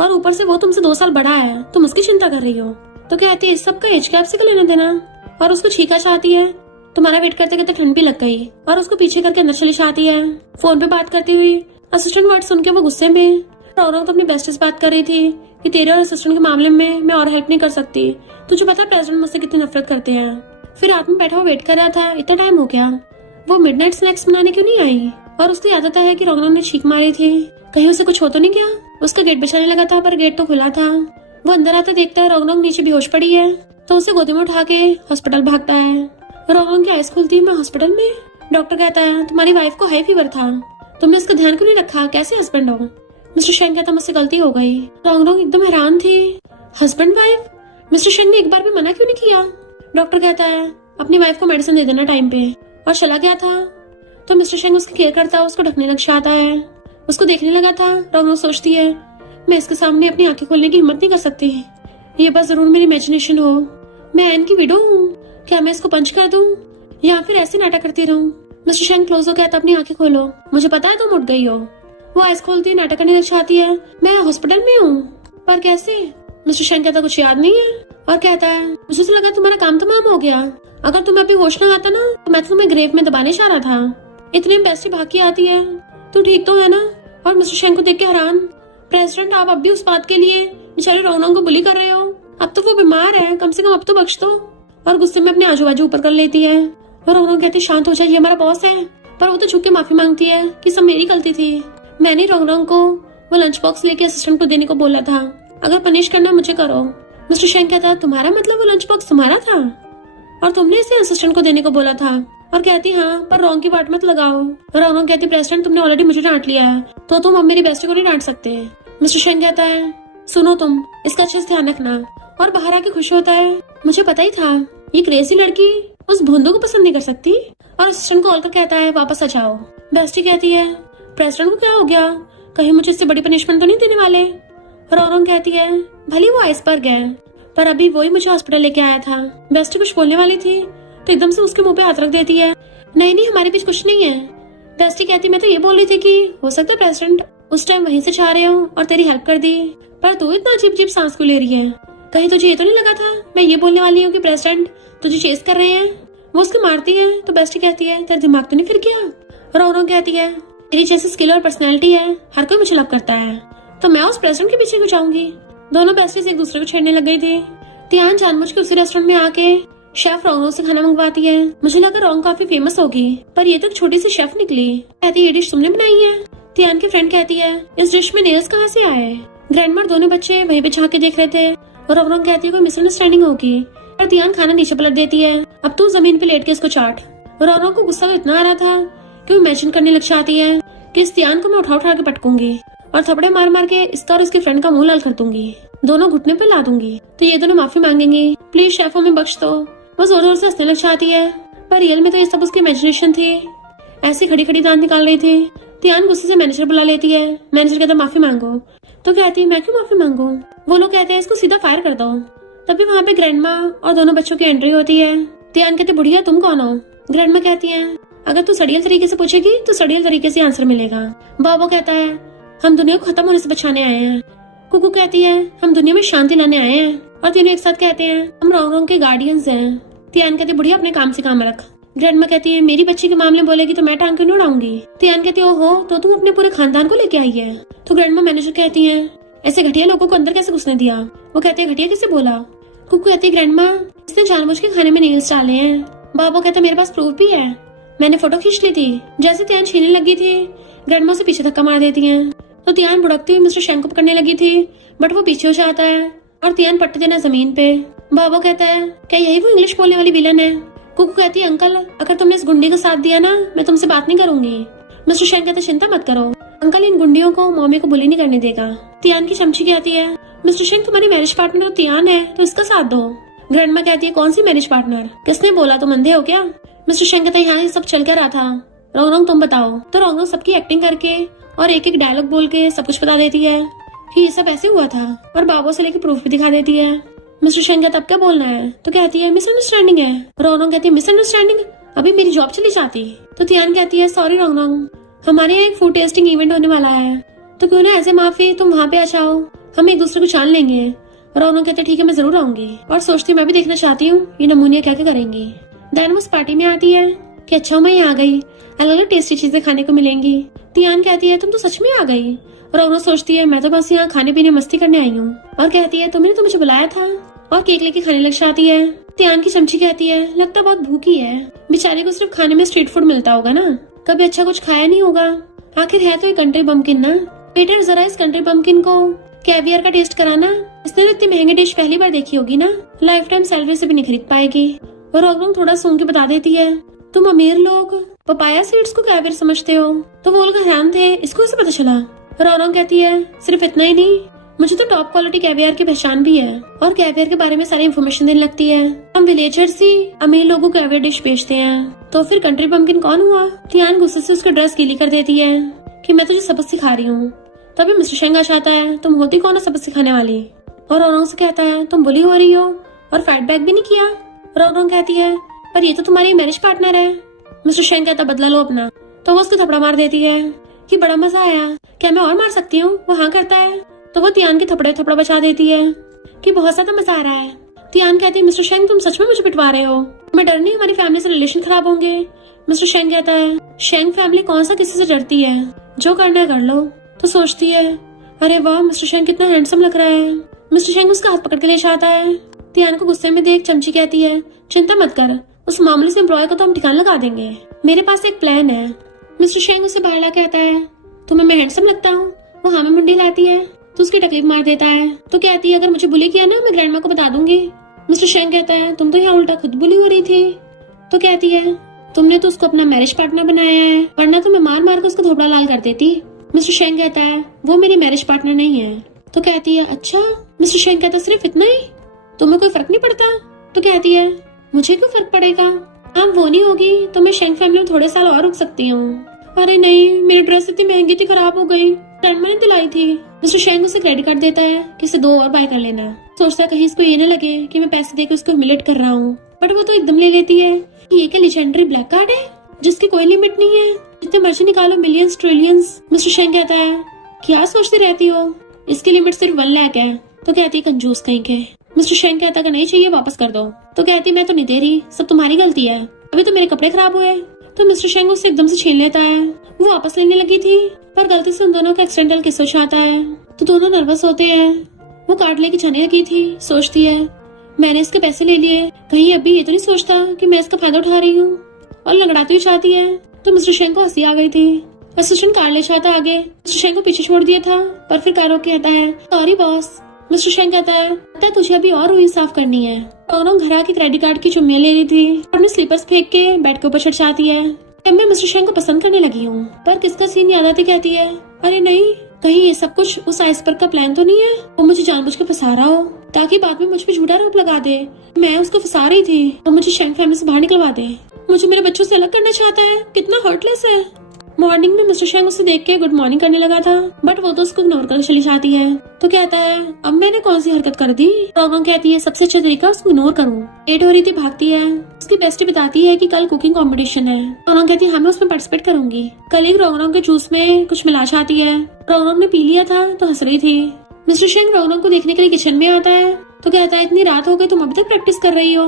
और ऊपर से वो तुमसे 2 साल बड़ा है, तुम उसकी चिंता कर रही हो। तो कहती है इस सब का एज गैप से लेना देना, और उसको छींका चाहती है। तुम्हारा वेट करते करते ठंड भी लग गई, और उसको पीछे करके अंदर चली जाती है। फोन पे बात करती हुई असिस्टेंट वर्ड सुन के वो गुस्से में। रोंग तो अपनी बेस्ट से बात कर रही थी कि तेरे और असिस्टेंट के मामले में मैं और हेल्प नहीं कर सकती, तुझे पता है प्रेसिडेंट मुझसे कितनी नफरत करते हैं। फिर रात में बैठा हुआ वेट कर रहा था, इतना टाइम हो गया, वो मिडनाइट स्नैक्स बनाने क्यों नहीं आई? और उसको याद आता है कि रोंग ने छींक मारी थी, कहीं उसे कुछ हो तो नहीं गया। उसका गेट बचाने लगा था पर गेट तो खुला था। वो अंदर आता देखता है रोंग नीचे बेहोश पड़ी है, तो उसे गोदी में उठा के हॉस्पिटल भागता है। रोंग की आइज खुलती है मैं हॉस्पिटल में, डॉक्टर कहता है तुम्हारी वाइफ को हाई फीवर था, तुमने उसका ध्यान क्यों नहीं रखा, कैसे हस्बैंड हो। मिस्टर शेंग कहता मुझसे गलती हो गई। रोंग एकदम हैरान थी, हस्बैंड वाइफ, मिस्टर शेंग ने एक बार भी मना क्यों नहीं किया। डॉक्टर कहता है अपनी वाइफ को मेडिसिन दे देना टाइम पे, और चला गया था। तो मिस्टर शेंग उसकी केयर करता है, उसको ढकने लग जाता है, उसको देखने लगा था। रोंग सोचती है मैं इसके सामने अपनी आंखें खोलने की हिम्मत नहीं कर सकती, ये बस जरूर मेरी इमेजिनेशन हो, मैं एन की विडो हूँ, क्या मैं इसको पंच कर दूं या फिर ऐसे नाटक करती रहूं। मिस्टर शेंग क्लोज हो कहता अपनी आंखें खोलो, मुझे पता है तुम उठ गई हो। वो आइस खोलती है, नाटक करने लग जाती है, मैं हॉस्पिटल में हूँ, पर कैसे। मिस्टर शेंग कहता कुछ याद नहीं है, और कहता है मुझे तो लगा तुम्हारा काम तमाम हो गया, अगर तुम्हें अभी होश ना आता ना तो मैं तुम्हें ग्रेव में दबाने चाह रहा था। इतने में बेस्टी भाग के आती है, तू ठीक तो है ना। और मिस्टर शेंग को देख के हैरान, प्रेसिडेंट आप अब भी उस बात के लिए बेचारे रोंग को बुली कर रहे हो, अब तो वो बीमार है, कम से कम अब तो बख्श दो। और गुस्से में अपने आजू बाजू ऊपर कर लेती है। और रोंग कहती शांत हो जाए, ये हमारा बॉस है। पर वो तो झुक के माफी मांगती है कि सब मेरी गलती थी, मैंने रोंग को वो लंच बॉक्स लेके असिस्टेंट को देने को बोला था, अगर पनिश करना मुझे करो। मिस्टर शेंग कहता तुम्हारा मतलब वो लंच बॉक्स तुम्हारा था और तुमने इसे असिस्टेंट को देने को बोला था। और कहती हाँ पर रोंग की बात मत लगाओ। रोंग कहती प्रेसिडेंट तुमने ऑलरेडी मुझे डांट लिया है, तो तुम अब मेरी बेस्टी को नहीं डांट सकते। मिस्टर शेंग कहता है सुनो तुम इसका अच्छे से ध्यान रखना, और बाहर आके खुश होता है, मुझे पता ही था ये क्रेजी लड़की उस भोंदू को पसंद नहीं कर सकती। और असिस्टेंट को कॉल कर कहता है वापस आ जाओ। बेस्टी कहती है प्रेसिडेंट को क्या हो गया, कहीं मुझे इससे बड़ी पनिशमेंट तो नहीं देने वाले। रोंग कहती है भले वो आइसबर्ग है, पर अभी वही मुझे हॉस्पिटल लेके आया था। बेस्टी कुछ बोलने वाली थी तो एकदम से उसके मुंह पे हाथ रख देती है, नहीं हमारे बीच कुछ नहीं है। बेस्टी कहती मैं तो ये बोल रही थी कि हो सकता है प्रेसिडेंट उस टाइम वहीं से जा रहे हो और तेरी हेल्प कर दी, पर तू इतना अजीब अजीब सांस क्यों ले रही है, कहीं तुझे ये तो नहीं लगा था मैं ये बोलने वाली हूँ कि प्रेसिडेंट तुझे चेस कर रहे हैं। वो उसको मारती है तो बेस्टी कहती है तेरा दिमाग तो नहीं फिर गया। रोंग कहती है तेरी जैसी स्किल और पर्सनैलिटी है, हर कोई मुझे लव करता है, तो मैं उस प्रेसिडेंट के पीछे क्यों जाऊंगी। दोनों बेस्टीज एक दूसरे को छेड़ने लग गई थी। तियान जानबूझ के उसी रेस्टोरेंट में आके शेफ रोंग से खाना मंगवाती है। मुझे लगा रोंग काफी फेमस होगी, पर ये तो एक छोटी सी शेफ निकली। कहती ये डिश तुमने बनाई है। तियान की फ्रेंड कहती है इस डिश में नेल्स कहाँ से आए। ग्रैंडमा दोनों बच्चे वहीं पे झांक के देख रहे थे, और रोंग कहती है कोई मिसअंडरस्टैंडिंग होगी, पर तियान खाना नीचे पलट देती है, अब तू जमीन पे लेट के इसको चाट। रोंग को गुस्सा तो इतना आ रहा था कि वो इमेजिन करने लग जाती है कि इस तियान को मैं उठा उठा के पटकूंगी और थपड़े मार मार के इसका और इसके फ्रेंड का मुंह लाल कर दूंगी, दोनों घुटने पे ला दूंगी, तो ये दोनों माफी मांगेंगी, प्लीज शेफ हमें बख्श दो। वो जोर जोर से हंसने लग जाती है, पर रियल में तो ये सब उसकी इमेजिनेशन थी, ऐसी खड़ी खड़ी दांत निकाल रही थी। तियान गुस्से से मैनेजर बुला लेती है। मैनेजर कहता माफी मांगो, तो कहती है मैं क्यों माफी मांगू। वो लोग कहते हैं इसको सीधा फायर कर दो। तभी वहाँ पे ग्रैंडमा और दोनों बच्चों की एंट्री होती है। तियान कहते बुढ़िया तुम कौन हो। ग्रैंडमा कहती है अगर तू सड़ियल तरीके से पूछेगी तो सड़ियल तरीके से आंसर मिलेगा। बाबू कहता है हम दुनिया को खत्म होने से बचाने आए हैं। कुकू कहती है हम दुनिया में शांति लाने आए हैं। और तीनों एक साथ कहते हैं हम रोंग के गार्डियंस हैं। तियान कहती बुढ़िया अपने काम से काम रख। ग्रैंडमा कहती है मेरी बच्ची के मामले बोलेगी तो मैं टांग क्यों उड़ाऊंगी। तियान कहती है ओहो तो तुम अपने पूरे खानदान को लेके आई है। तो ग्रैंडमा मैनेजर कहती है ऐसे घटिया लोगों को अंदर कैसे घुसने दिया। वो कहते हैं घटिया किसे बोला। कुकू कहती है ग्रैंडमा इसने जानबूझ के खाने में नेल्स डाले हैं। बाबू कहता मेरे पास प्रूफ भी है, मैंने फोटो खींच ली थी। जैसे तियान छीनने लगी थी ग्रैंडमा से पीछे धक्का मार देती है, तो तियान भुड़कती हुई मिस्टर शेंग को पकड़ने लगी थी, बट वो पीछे हो जाता है और तियान पट्टे देना जमीन पे। बाबू कहता है क्या यही वो इंग्लिश बोलने वाली विलन है। कुकू कहती है अंकल अगर तुमने इस गुंडी का साथ दिया ना मैं तुमसे बात नहीं करूंगी। मिस्टर शेंग कहते चिंता मत करो अंकल इन गुंडियों को मम्मी को बुली नहीं करने देगा। तियान की चमची कहती है मिस्टर शेंग तुम्हारी मैरिज पार्टनर तो तियान है तो इसका साथ दो। ग्रैंडमा कहती है कौन सी मैरिज पार्टनर, किसने बोला तुम अंधे हो क्या। मिस्टर शेंग कहता है हाँ ये सब चल कर रहा था। रोंग तुम बताओ। तो रोंग सबकी एक्टिंग करके और एक एक डायलॉग बोल के सब कुछ बता देती है कि ये सब ऐसे हुआ था, और बाबू से लेके प्रूफ भी दिखा देती है। मिस्टर शेंग कहता अब क्या बोलना है, तो कहती है मिसअंडरस्टैंडिंग है। रोंग कहती है मिसअंडरस्टैंडिंग, अभी मेरी जॉब चली जाती। तो तियान कहती है सॉरी रोंग हमारे यहाँ एक फूड टेस्टिंग इवेंट होने वाला है, तो क्यों ना एज ए माफी तुम वहाँ पे आ जाओ, हम एक दूसरे को जान लेंगे। रोंग कहते ठीक है मैं जरूर आऊंगी, और सोचती मैं भी देखना चाहती हूँ ये नमूनिया क्या क्या करेंगी। देन उस पार्टी में आती है कि अच्छा मैं यहाँ आ गई, अलग अलग टेस्टी चीजें खाने को मिलेंगी। तियान कहती है तुम तो सच में आ गई। रोंग सोचती है मैं तो बस यहाँ खाने पीने मस्ती करने आई हूँ, और कहती है तुमने तो मुझे बुलाया था, और केक लेके खाने लग जाती है। तियान की चमची कहती है लगता बहुत भूखी है, बेचारे को सिर्फ खाने में स्ट्रीट फूड मिलता होगा ना, कभी अच्छा कुछ खाया नहीं होगा, आखिर है तो ये कंट्री बम्पकिन ना। बेटर जरा इस कंट्री बम्पकिन को कैवियर का टेस्ट कराना, इसने तो इतनी महंगी डिश पहली बार देखी होगी ना, लाइफ टाइम सैलरी से भी नहीं खरीद पाएगी। रोंग थोड़ा सूंघ के बता देती है तुम अमीर लोग पपाया सीड्स को कैवियर समझते हो, तो वो लोग हैरान थे, इसको कैसे पता चला? रौनक कहती है सिर्फ इतना ही नहीं, मुझे तो टॉप क्वालिटी कैवियर की पहचान भी है और कैवियर के बारे में सारी इन्फॉर्मेशन देने लगती है। हम विलेजर्स ही अमीर लोगों को कैवियर डिश बेचते हैं। तो फिर कंट्री पम्पकिन कौन हुआ? टियान गुस्से से उसका ड्रेस गीली कर देती है कि मैं तुझे सबक सिखा रही हूँ। तभी मिस्टर शेंग आता है, तुम होती कौन है सबक सिखाने वाली? और रौनक से कहता है तुम बुली हो रही हो और फैट बैक भी नहीं किया। रौनक कहती है पर ये तो तुम्हारी मैरिज पार्टनर है। मिस्टर शेंग कहता बदला लो अपना। तो वो उसको थपड़ा मार देती है कि बड़ा मजा आया, क्या मैं और मार सकती हूँ? वो हाँ करता है। तो वो तियान के थपड़ा बचा देती है कि बहुत ज्यादा मजा आ रहा है। तियान कहती है मिस्टर शेंग तुम सच में मुझे पिटवा रहे हो, मैं डर नहीं हमारी फैमिली से रिलेशन खराब होंगे। मिस्टर शेंग कहता है शेंग फैमिली कौन सा किसी से डरती है, जो करना है कर लो। तो सोचती है अरे वाह मिस्टर शेंग कितना हैंडसम लग रहा है। मिस्टर शेंग उसका हाथ पकड़ के ले जाता है। तियान को गुस्से में देख चमची कहती है चिंता मत कर, उस मामूली से एम्प्लॉय को तो हम ठिकाना लगा देंगे, मेरे पास एक प्लान है। मिस्टर शेंग उसे बाहर ला कहता है तुम्हें मैं हैंडसम लगता हूँ? वो हाँ में मुंडी लाती है तो उसकी तकलीफ मार देता है। तो कहती है अगर मुझे बुली किया ना मैं ग्रैंडमा को बता दूंगी। मिस्टर शेंग कहता है तुम तो यहाँ उल्टा खुद बुली हो रही थी। तो कहती है तुमने तो उसको अपना मैरिज पार्टनर बनाया है, वरना तो मैं मार मार कर उसका थोबड़ा लाल कर देती। मिस्टर शेंग कहता है वो मेरी मैरिज पार्टनर नहीं है। तो कहती है अच्छा। मिस्टर शेंग कहता है सिर्फ इतना ही, तुम्हें कोई फर्क नहीं पड़ता? तो कहती है मुझे क्यों फर्क पड़ेगा, आप वो नहीं होगी तो मैं शेंग फैमिली में थोड़े साल और रुक सकती हूँ। अरे नहीं मेरी ड्रेस इतनी महंगी थी, खराब हो गई, ग्रैंडमा ने दिलाई थी। मिस्टर शेंग उसे क्रेडिट कार्ड देता है कि इसे 2 और बाय कर लेना। सोचता है कहीं इसको ये न लगे कि मैं पैसे देकर उसको ह्यूमिलेट कर रहा हूँ, बट वो तो एकदम ले लेती है। ये क्या लेजेंडरी ब्लैक कार्ड है जिसकी कोई लिमिट नहीं है, जितने मर्जी निकालो, मिलियंस ट्रिलियंस। मिस्टर शेंग कहता है क्या सोचती रहती हो, इसकी लिमिट सिर्फ 1 लाख है। तो कहती है कंजूस कहीं के। मिस्टर शेंग कहता है नहीं चाहिए वापस कर दो। तो कहती मैं तो नहीं दे रही, सब तुम्हारी गलती है, अभी तो मेरे कपड़े खराब हुए। तो मिस्टर शेंग उससे एकदम से छीन लेता है। वो वापस लेने लगी थी पर गलती से उन दोनों का एक्सीडेंटल किस हो जाता है तो दोनों नर्वस होते हैं। वो कार्ड लेके जाने लगी थी, सोचती है मैंने इसके पैसे ले लिए, कहीं अभी ये तो नहीं सोचता कि मैं इसका फायदा उठा रही हूँ, और लगड़ाती हुई चाहती है। तो मिस्टर शेंग को हंसी आ गई थी। असिस्टेंट कार ले जाता आगे, मिस्टर शेंग को पीछे छोड़ दिया था पर फिर कार रोक कहता है सॉरी बॉस। मिस्टर शेंग कहता है तुझे अभी और रुई साफ करनी है। दोनों घर की क्रेडिट कार्ड की चुम्मियां ले रही थी, अपने स्लीपर्स फेंक के बेड के ऊपर चढ़ जाती है। मैं मिस्टर शेंग को पसंद करने लगी हूँ, पर किसका सीन याद आती कहती है अरे नहीं कहीं ये सब कुछ उस आइसबर्ग का प्लान तो नहीं है, वो मुझे जानबूझ के फंसा रहा हो ताकि बाद में मुझ पे झूठा आरोप लगा दे, मैं उसको फंसा रही थी और मुझे शेंग फैमिली से बाहर निकलवा दे, मुझे मेरे बच्चों से अलग करना चाहता है, कितना हर्टलेस है। मॉर्निंग में मिस्टर शेंग उसे देख के गुड मॉर्निंग करने लगा था, बट वो तो उसको इग्नोर कर चली जाती है। तो कहता है अब मैंने कौन सी हरकत कर दी? रौनक कहती है सबसे अच्छा तरीका उसको इग्नोर करूँ। लेट हो रही थी, भागती है। उसकी बेस्टी बताती है कि कल कुकिंग कंपटीशन है। रौनक कहती है हाँ मैं उसमें पार्टिसिपेट करूंगी। कल एक रौनक के जूस में कुछ मिला जाती है, रौनक ने पी लिया था तो हंस रही थी। मिस्टर शेंग रौनक को देखने के लिए किचन में आता है तो कहता है इतनी रात हो गई तुम अभी तक प्रैक्टिस कर रही हो,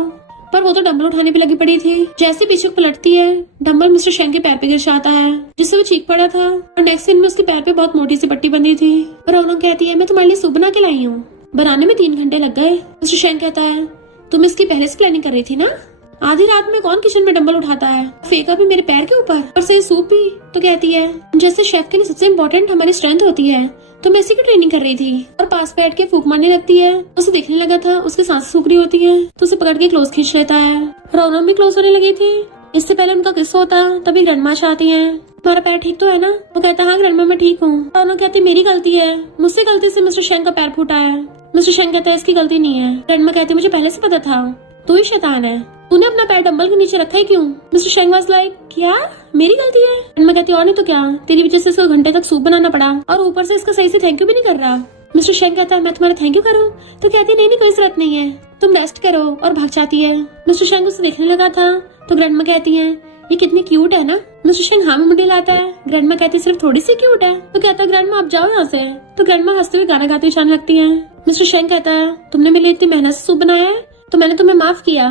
पर वो तो डंबल उठाने पे लगी पड़ी थी। जैसे पीछे पलटती है डंबल मिस्टर शेंग के पैर पे गिर जाता है जिससे वो चीख पड़ा था, और नेक्स्ट सीन में उसके पैर पे बहुत मोटी सी पट्टी बंधी थी। रौनक कहती है मैं तुम्हारे लिए सूप बना के लाई हूँ, बनाने में 3 घंटे लग गए। मिस्टर शेंग कहता है तुम इसकी पहले से प्लानिंग कर रही थी ना, आधी रात में कौन किचन में डंबल उठाता है, फेंका भी मेरे पैर के ऊपर और सही सूप भी। तो कहती है जैसे शेफ के लिए सबसे इम्पोर्टेंट हमारी स्ट्रेंथ होती है तो मैं इसी की ट्रेनिंग कर रही थी, और पास बैठ के फूक मारने लगती है। उसे देखने लगा था उसके सांसें सूख रही होती है तो उसे पकड़ के क्लोज खींच लेता है। रौनक भी क्लोज होने लगी थी। इससे पहले उनका किस होता तभी ग्रैंडमा आती है, तुम्हारा पैर ठीक तो है ना? वो कहता हाँ ग्रैंडमा मैं ठीक हूँ। रौनक कहती मेरी गलती है, मुझसे गलती से मिस्टर शेंग का पैर फूटा है। मिस्टर शेंग कहता है इसकी गलती नहीं है। ग्रैंडमा कहती मुझे पहले से पता था, तू ही शैतान है, तूने अपना पैर डंबल के नीचे रखा है क्यों? मिस्टर शेंग वाज लाइक क्या मेरी गलती है? ग्रैंडमा कहती और नहीं तो क्या, तेरी वजह से इसको घंटे तक सूप बनाना पड़ा और ऊपर से इसका सही से थैंक यू भी नहीं कर रहा। मिस्टर शेंग कहता है मैं तुम्हारा थैंक यू करूँ? तो कहती है नहीं कोई जरूरत नहीं है, तुम रेस्ट करो, और भाग जाती है। मिस्टर शेंग उसे देखने लगा था तो ग्रैंडमा कहती है ये कितनी क्यूट है ना। मिस्टर शेंग हाँ में मुंडी लाता है। ग्रैंडमा कहती है सिर्फ थोड़ी सी क्यूट है। तो कहता है ग्रैंडमा आप जाओ यहाँ से। तो ग्रैंडमा हंसते हुए गाना गाते हुए जाने लगती है। मिस्टर शेंग कहता है तुमने मेरे लिए इतनी मेहनत से सूप बनाया है तो मैंने तुम्हें माफ किया।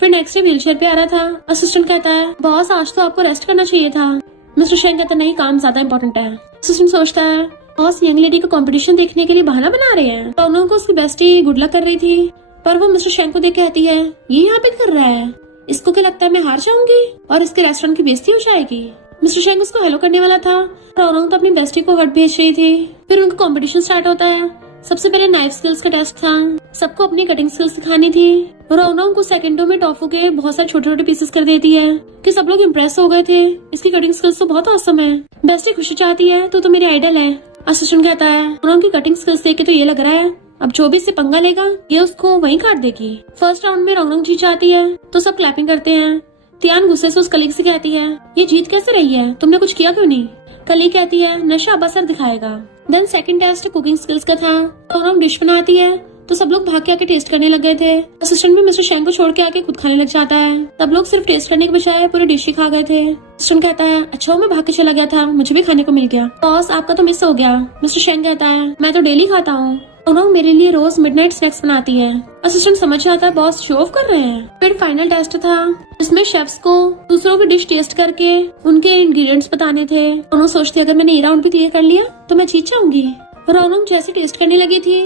फिर नेक्स्ट डे व्हीलचेयर पे आ रहा था। असिस्टेंट कहता है बॉस आज तो आपको रेस्ट करना चाहिए था। मिस्टर शेंग कहता है नहीं काम ज्यादा इंपॉर्टेंट है। असिस्टेंट सोचता है बॉस यंग लेडी का कंपटीशन देखने के लिए बहाना बना रहे हैं। दोनों को उसकी बेस्टी गुड लक कर रही थी, पर वो मिस्टर शेंग को देख कहती है ये यहाँ पे कर रहा है, इसको क्या लगता है मैं हार जाऊंगी और इसके रेस्टोरेंट की बेइज्जती हो जाएगी। मिस्टर शेंग उसको हेलो करने वाला था, रौनक तो अपनी बेस्टी को हट भेज रही थी। फिर उनका कंपटीशन स्टार्ट होता है। सबसे पहले नाइफ स्किल्स का टेस्ट था। सबको अपनी कटिंग स्किल्स सिखानी थी। रौनक को सेकंडों में टॉफू के बहुत सारे छोटे छोटे पीसेस कर देती है कि सब लोग इम्प्रेस हो गए थे। इसकी कटिंग स्किल्स तो बहुत ऑसम है। बेस्टी खुशी चाहती है तो मेरी आइडल है। असिस्टेंट कहता है रौनक की कटिंग स्किल्स देख के तो ये लग रहा है अब जो भी इससे पंगा लेगा ये उसको वहीं काट देगी। फर्स्ट राउंड में रौनक जीत जाती है तो सब क्लैपिंग करते हैं। तियान गुस्से से उस कलीग से कहती है ये जीत कैसे रही है, तुमने कुछ किया क्यों नहीं। कलीग कहती है नशा अब असर दिखाएगा। Then second test cooking skills का था। रौनक डिश बनाती है तो सब लोग भाग के आके टेस्ट करने लग गए थे। असिस्टेंट भी मिस्टर शेंग को छोड़ के आके खुद खाने लग जाता है। सब लोग सिर्फ टेस्ट करने के बजाय पूरी डिश ही खा गए थे। असिस्टेंट कहता है अच्छा मैं भाग के चला गया था, मुझे भी खाने को मिल गया। बॉस आपका तो मिस हो गया। मिस्टर शेंग कहता है मैं तो डेली खाता हूँ। रौनक मेरे लिए रोज मिडनाइट स्नैक्स बनाती है। असिस्टेंट समझ जाता है बॉस शो ऑफ कर रहे हैं। फिर फाइनल टेस्ट था जिसमें शेफ्स को दूसरों की डिश टेस्ट करके उनके इंग्रेडिएंट्स बताने थे। दोनों सोचते अगर मैंने ये राउंड भी क्लियर कर लिया तो मैं जीत जाऊंगी। रौनक जैसे टेस्ट करने लगी थी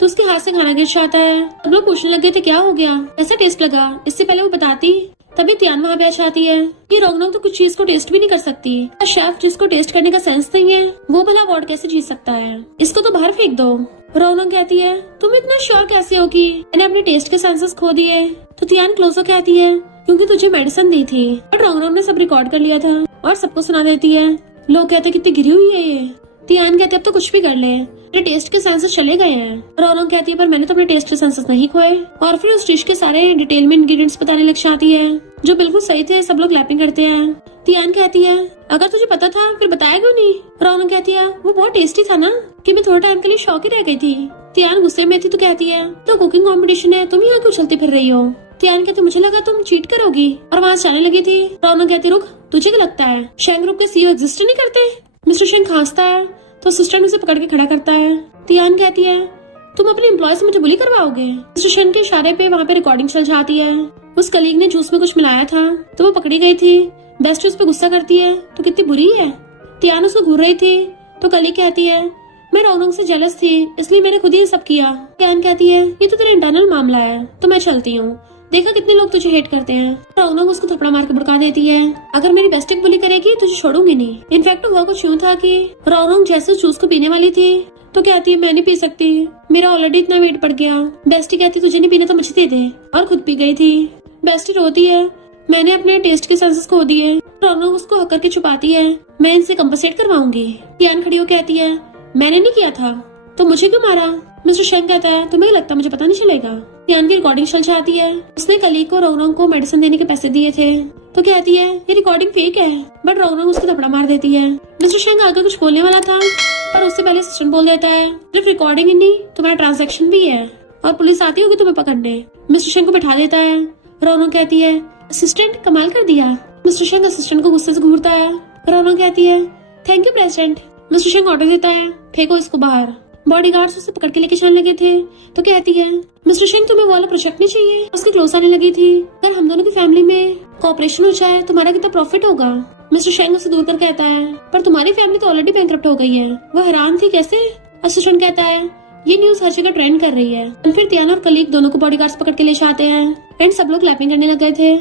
तो उसके हाथ से खाना गिर जाता है। सब लोग पूछने लगे थे क्या हो गया, ऐसा टेस्ट लगा। इससे पहले वो बताती तभी तियान वहाँ पे आ जाती है कि रौनक तो कुछ चीज को टेस्ट भी नहीं कर सकती। शेफ जिसको टेस्ट करने का सेंस नहीं है वो भला अवार्ड कैसे जीत सकता है, इसको तो बाहर फेंक दो। रौनक कहती है तुम इतना श्योर कैसे हो कि मैंने अपने टेस्ट के सेंसेस खो दिए। तो तियान क्लोजर कहती है क्योंकि तुझे मेडिसिन दी थी। और रौनक ने सब रिकॉर्ड कर लिया था और सबको सुना देती है। लोग कहते कितनी गिरी हुई है ये। तियान कहते अब तो कुछ भी कर ले, मेरे टेस्ट के सेंसेस चले गए हैं। रौनक कहती है पर मैंने तो अपने टेस्ट के सेंसेस नहीं खोए। और फिर उस डिश के सारे डिटेल में इंग्रेडिएंट्स बताने लग जाती है जो बिल्कुल सही थे। सब लोग क्लैपिंग करते हैं। तियान कहती है अगर तुझे पता था फिर बताया क्यों नहीं। रौनक कहती है वो बहुत टेस्टी था ना कि मैं थोड़ा टाइम के लिए शौक ही रह गई थी। तियान गुस्से में थी तो कहती है तो कुकिंग कंपटीशन है, तुम यहाँ क्यों चलती फिर रही हो। तियान कहती मुझे लगा तुम चीट करोगी और वहाँ जाने लगी थी। रौनक कहती रुक, तुझे क्या लगता है शेंग ग्रुप के सीईओ एग्जिस्ट नहीं करते। मिस्टर शेंग खांसता है तो असिस्टेंट उसे पकड़ के खड़ा करता है। तियान कहती है तुम अपने एम्प्लॉय से मुझे बुली करवाओगे। मिस्टर शेंग के इशारे पे वहाँ पे रिकॉर्डिंग चल जाती है। उस कलीग ने जूस में कुछ मिलाया था तो वो पकड़ी गई थी। बेस्ट उस पे गुस्सा करती है तो कितनी बुरी है। तियान उसको घूर रही थी तो कलीग कहती है मैं रौनक से जेलस थी इसलिए मैंने खुद ही सब किया। तियान कहती है ये तो तेरा इंटरनल मामला है तो मैं चलती हूँ, देखा कितने लोग तुझे हेट करते हैं। रौनक उसको थप्पड़ मार के भड़का देती है अगर मेरी बेस्टी बुली करेगी तुझे छोड़ूंगी नहीं। इनफैक्ट हुआ कुछ यूं था कि रौनक जैसे जूस को पीने वाली थी तो कहती है मैं नहीं पी सकती, मेरा ऑलरेडी इतना वेट बढ़ गया। बेस्टी कहती तुझे नहीं पीना तो मुझे दे दे और खुद पी गई थी। बेस्टी रोती है मैंने अपने टेस्ट के सेंसेस खो दिए। रौनक उसको हक करके छुपाती है मैं इनसे कंपनसेट करवाऊंगी। तियान खड़ी हो कहती है मैंने नहीं किया था तो मुझे क्यों मारा। मिस्टर शेंग कहता है तुम्हें लगता मुझे पता नहीं चलेगा। तियान की रिकॉर्डिंग चल जाती है। उसने कलीग को रौनक को मेडिसिन देने के पैसे दिए थे तो कहती है ये रिकॉर्डिंग फेक है, बट रौनक उसको थप्पड़ मार देती है। मिस्टर शेंग आगे कुछ बोलने वाला था पर उससे पहले असिस्टेंट बोल देता है सिर्फ रिकॉर्डिंग ही नहीं तुम्हारा ट्रांजैक्शन भी है और पुलिस आती होगी तुम्हें पकड़ने। मिस्टर शेंग को बैठा देता है। रौनक कहती है असिस्टेंट कमाल कर दिया। मिस्टर शेंग असिस्टेंट को गुस्से से घूरता है। रौनक कहती है थैंक यू प्रेसिडेंट। मिस्टर शेंग ऑर्डर देता है फेंको इसको बाहर। बॉडीगार्ड्स उसे पकड़ के लेके चलने लगे थे तो कहती है मिस्टर शेंग तुम्हें वो वाला प्रोजेक्ट नहीं चाहिए। उसके क्लोज आने लगी थी अगर हम दोनों की फैमिली में कोऑपरेशन हो जाए तुम्हारा कितना प्रॉफिट होगा। मिस्टर शेंग उसे दूर कर कहता है पर तुम्हारी फैमिली तो ऑलरेडी बैंकरप्ट हो गई है। वो हैरान थी कैसे। असिस्टेंट कहता है ये न्यूज हर जगह ट्रेंड कर रही है। फिर तियान और कलीग दोनों को बॉडीगार्ड्स पकड़ के ले जाते हैं एंड सब लोग क्लैपिंग करने लग गए थे।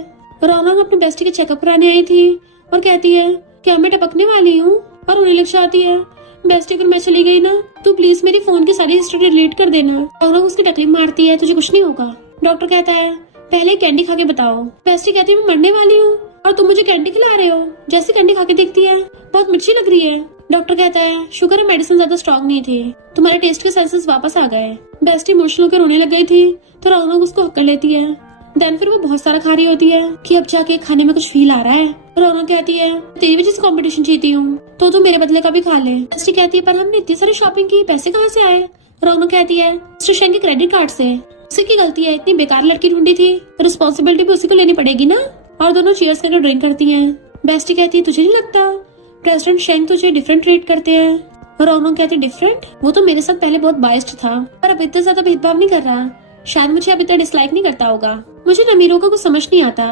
रौनक अपने बेस्टी के चेकअप कराने आई थी और कहती है क्या मैं टपकने वाली हूँ और रोने लग जाती है। बेस्टी अगर मैं चली गई ना तो प्लीज मेरी फोन की सारी हिस्ट्री डिलीट कर देना। रौनक उसकी तकलीफ मारती है तुझे कुछ नहीं होगा। डॉक्टर कहता है पहले कैंडी खा के बताओ। बेस्टी कहती है मैं मरने वाली हूँ और तुम मुझे कैंडी खिला रहे हो। जैसी कैंडी खा के देखती है बहुत मिर्ची लग रही है। डॉक्टर कहता है शुगर है मेडिसिन ज्यादा स्ट्रॉन्ग नहीं थी, तुम्हारे टेस्ट के सेंसेस वापस आ गए। बेस्टी इमोशनल होकर रोने लग गई थी तो रौनक उसको हक कर लेती है। देन फिर वो बहुत सारा खा रही होती है कि अब जाके खाने में कुछ फील आ रहा है। रौनक कहती है तेरी वजह से कंपटीशन जीती हूँ तो तू मेरे बदले का भी खा ले। बेस्टी कहती है पर हमने इतनी सारी शॉपिंग की, पैसे कहाँ से आए। रौनक कहती है मिस्टर शेंग के क्रेडिट कार्ड से। उसी की गलती है, इतनी बेकार लड़की ढूंढी थी, रिस्पॉन्सिबिलिटी भी उसी को लेनी पड़ेगी ना। और दोनों चीयर्स करके ड्रिंक करती हैं। बेस्टी कहती है तुझे नहीं लगता प्रेसिडेंट शेंग तुझे डिफरेंट ट्रीट करते हैं। रौनक कहती है डिफरेंट, वो तो मेरे साथ पहले बहुत बाइस्ड था पर अब इतना ज्यादा भेदभाव नहीं कर रहा। शायद मुझे अब इतना डिसलाइक नहीं करता होगा। मुझे अमीरों का कुछ समझ नहीं आता,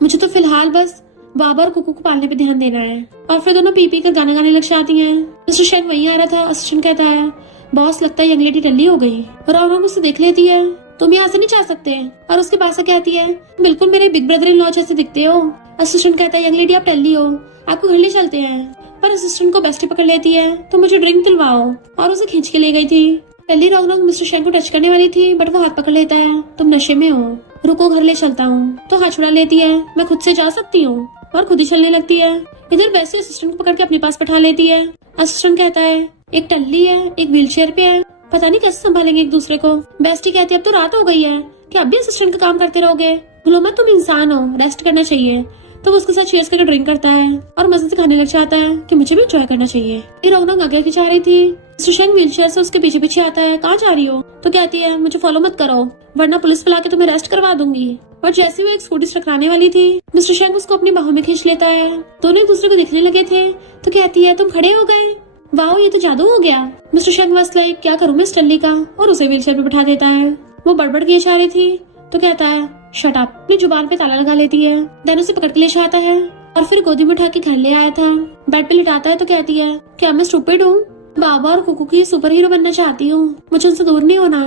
मुझे तो फिलहाल बस बाबा और कुकू को पालने पे ध्यान देना है। और फिर दोनों पी कर गाना गाने लग जाती हैं। मिस्टर शेंग वहीं आ रहा था। असिस्टेंट कहता है बॉस लगता है यंग लेडी टल्ली हो गई। रौनक उससे देख लेती है तुम यहाँ से नहीं जा सकते और उसके पास से कहती है बिल्कुल मेरे बिग ब्रदर इन लॉ जैसे दिखते हो। असिस्टेंट कहता है यंग लेडी आप टल्ली हो, आपको घर ले चलते हैं। पर असिस्टेंट को बेस्टी पकड़ लेती है तो मुझे ड्रिंक दिलवाओ और उसे खींच के ले गई थी। पहली रौनक मिस्टर शेंग को टच करने वाली थी, बट वो हाथ पकड़ लेता है। तुम नशे में हो, रुको घर ले चलता हूँ। तो हाथ छुड़ा लेती है, मैं खुद से जा सकती हूँ, और खुद ही चलने लगती है। इधर वैसे असिस्टेंट को पकड़ के अपने पास बैठा लेती है। असिस्टेंट कहता है एक टल्ली है, एक व्हीलचेयर पे है, पता नहीं कैसे संभालेंगे एक दूसरे को। बेस्टी कहती है अब तो रात हो गई है कि अब भी असिस्टेंट का काम करते रहोगे, भूलो मत तुम इंसान हो, रेस्ट करना चाहिए। तो वो उसके साथ चीयर्स करके ड्रिंक करता है और मजे से खाने लग जाता है कि मुझे भी एंजॉय करना चाहिए। फिर रौनक आगे जा रही थी, मिस्टर शेंग व्हीलचेयर से उसके पीछे पीछे आता है। कहाँ जा रही हो? तो कहती है मुझे फॉलो मत करो वरना पुलिस बुला के तुम्हें अरेस्ट करवा दूंगी। और जैसे वो एक स्कूटी से टकराने वाली थी, मिस्टर शेंग उसको अपनी बाहों में खींच लेता है। दोनों एक दूसरे को दिखने लगे थे। तो कहती है तुम खड़े हो गए, वाओ ये तो जादू हो गया। मिस्टर शेंग बस लाइक क्या करूँ मैं इस टल्ली का, और उसे व्हीलचेयर पे बैठा देता है। वो बड़बड़ किए जा रही थी तो कहता है शट अप, अपनी जुबान पे ताला लगा लेती है। देन उसे पकड़ के ले जाता है और फिर गोदी में उठा के घर ले आया था। बेड पे लिटाता है तो कहती है क्या मैं स्टूपिड हूँ, बाबा और कुकू की सुपर हीरो बनना चाहती हूँ, मुझे उनसे दूर नहीं होना।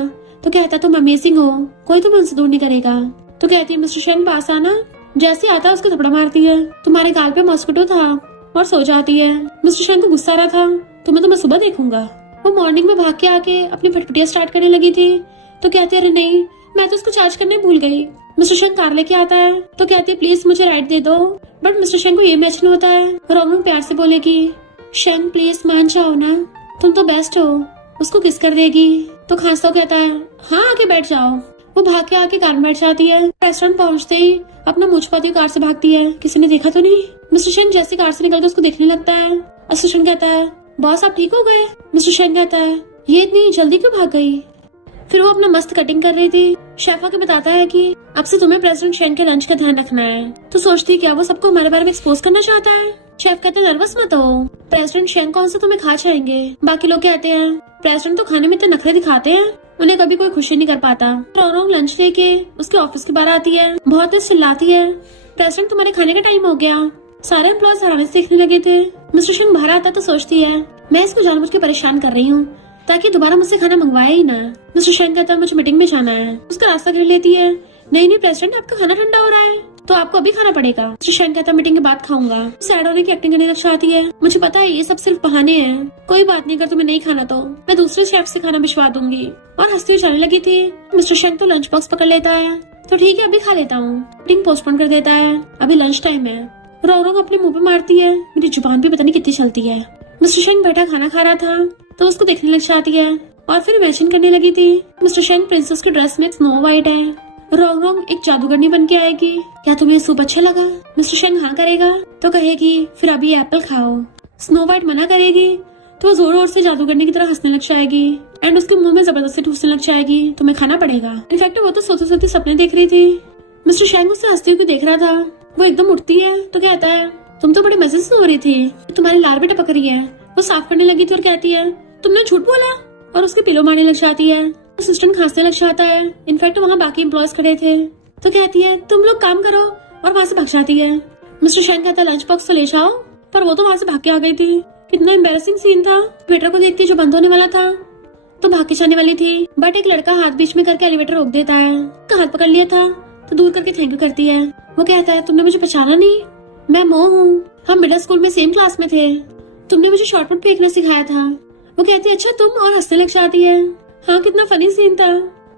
तो कहता है तुम अमेजिंग हो, कोई तुम्हें उनसे दूर नहीं करेगा। तो कहती है मिस्टर शेंग पास आना। जैसे आता है उसको थपड़ा मारती है, तुम्हारे गाल पे मॉस्किटो था, और सो जाती है। मिस्टर शेंग को गुस्सा आ रहा था, तुम्हें तो मैं सुबह देखूंगा। वो मॉर्निंग में भाग के आके अपनी फटफटियां स्टार्ट करने लगी थी। तो कहती है अरे नहीं, मैं तो उसको चार्ज करने भूल गई। मिस्टर शेंग कार लेके आता है तो कहती है प्लीज मुझे राइड दे दो, बट मिस्टर शेंग को ये मैच नहीं होता है। रौनक प्यार से बोलेगी शेंग प्लीज मान जाओ ना, तुम तो बेस्ट हो। उसको किस कर देगी तो खांसता कहता है हाँ आके बैठ जाओ। वो भाग के आके कार में बैठ जाती है। रेस्टोरेंट पहुंचते ही अपना मुंह छुपाती कार से भागती है, किसी ने देखा तो नहीं। मिस्टर शेंग जैसे कार से निकलकर उसको देखने लगता है। असिस्टेंट कहता है बॉस आप ठीक हो गए? मिस्टर शेंग कहता है ये इतनी जल्दी क्यों भाग गई? फिर वो अपना मस्त कटिंग कर रही थी। शेफ आके बताता है कि अब से तुम्हें प्रेसिडेंट शेंग के लंच का ध्यान रखना है। तो सोचती क्या वो सबको हमारे बारे में एक्सपोज करना चाहता है। शेफ कहते हैं नर्वस मत हो, प्रेसिडेंट शेंग कौन सा तुम्हें खा जाएंगे। बाकी लोग कहते हैं प्रेसिडेंट तो खाने में इतने नखरे दिखाते हैं, उन्हें कभी कोई खुशी नहीं कर पाता। रौनक लंच लेके उसके ऑफिस के बाहर आती है, बहुत तेज चिल्लाती है प्रेसिडेंट तुम्हारे खाने का टाइम हो गया। सारे एम्प्लॉयज हैरानी से देखने लगे थे। मिस्टर शेंग बाहर आता तो सोचती है मैं इसको जानबूझ के परेशान कर रही हूँ ताकि दोबारा मुझसे खाना मंगवाए ही ना। मिस्टर शेंग कहता है मुझे मीटिंग में जाना है। उसका रास्ता घेर लेती है, नहीं नहीं प्रेसिडेंट आपका खाना ठंडा हो रहा है तो आपको अभी खाना पड़ेगा। मिस्टर शेंग कहता है मीटिंग के बाद खाऊंगा। सैड होने की एक्टिंग करने लग जाती है, मुझे पता है ये सब सिर्फ बहाने हैं, कोई बात नहीं, अगर तुम्हें नहीं खाना तो मैं दूसरे शेफ से खाना भिजवा दूंगी। और हंसती हुई जाने लगी थी। मिस्टर शेंग तो लंच बॉक्स पकड़ लेता है, तो ठीक है अभी खा लेता हूँ। मीटिंग पोस्टपोन कर देता है, अभी लंच टाइम है। रौनक अपने मुंह पे मारती है, मेरी जुबान भी पता नहीं कितनी चलती है। मिस्टर शेंग बैठा खाना खा रहा था तो उसको देखने लग जाती है और फिर इमेजिन करने लगी थी मिस्टर शेंग प्रिंसेस की ड्रेस में स्नो वाइट है। रौनक एक जादूगरनी बन के आएगी, क्या तुम्हें सूप अच्छा लगा? मिस्टर शेंग हाँ करेगा तो कहेगी फिर अभी एप्पल खाओ। स्नो वाइट मना करेगी तो वो जोर जोर से जादूगरनी की तरह हंसने लग जाएगी एंड उसके मुंह में जबरदस्ती ठूसने लग जाएगी, तुम्हें खाना पड़ेगा। इनफैक्ट वो तो सोते सोते सपने देख रही थी। मिस्टर शेंग उससे हंसते हुए देख रहा था। वो एकदम उठती है तो कहता है तुम तो बड़े मजे से हो रही थी, तुम्हारी लार भी टपक रही है। वो साफ करने लगी थी और कहती है तुमने झूठ बोला, और उसके पिलो मारने लग जाती है। असिस्टेंट खांसने लग जाता है। इनफैक्ट वहाँ बाकी एम्प्लॉयज खड़े थे। तो कहती है तुम लोग काम करो, और वहाँ से भाग जाती है। मिस्टर शेंग कहता है लंच बॉक्स तो ले जाओ, पर वो तो वहाँ से भाग के आ गई थी। कितना एम्बेरसिंग सीन था। वेटर को देखती जो बंद होने वाला था तो भाग के जाने वाली थी, बट एक लड़का हाथ बीच में करके एलिवेटर रोक देता है। उसका हाथ पकड़ लिया था तो दूर करके थैंक यू करती है। वो कहता है तुमने मुझे पहचाना नहीं, मैं मो हूँ, हम मिडिल स्कूल में सेम क्लास में थे, तुमने मुझे शॉर्टपुट फेंकना सिखाया था। वो कहती है अच्छा तुम, और हंसने लग जाती है। हाँ कितना फनी सीन था।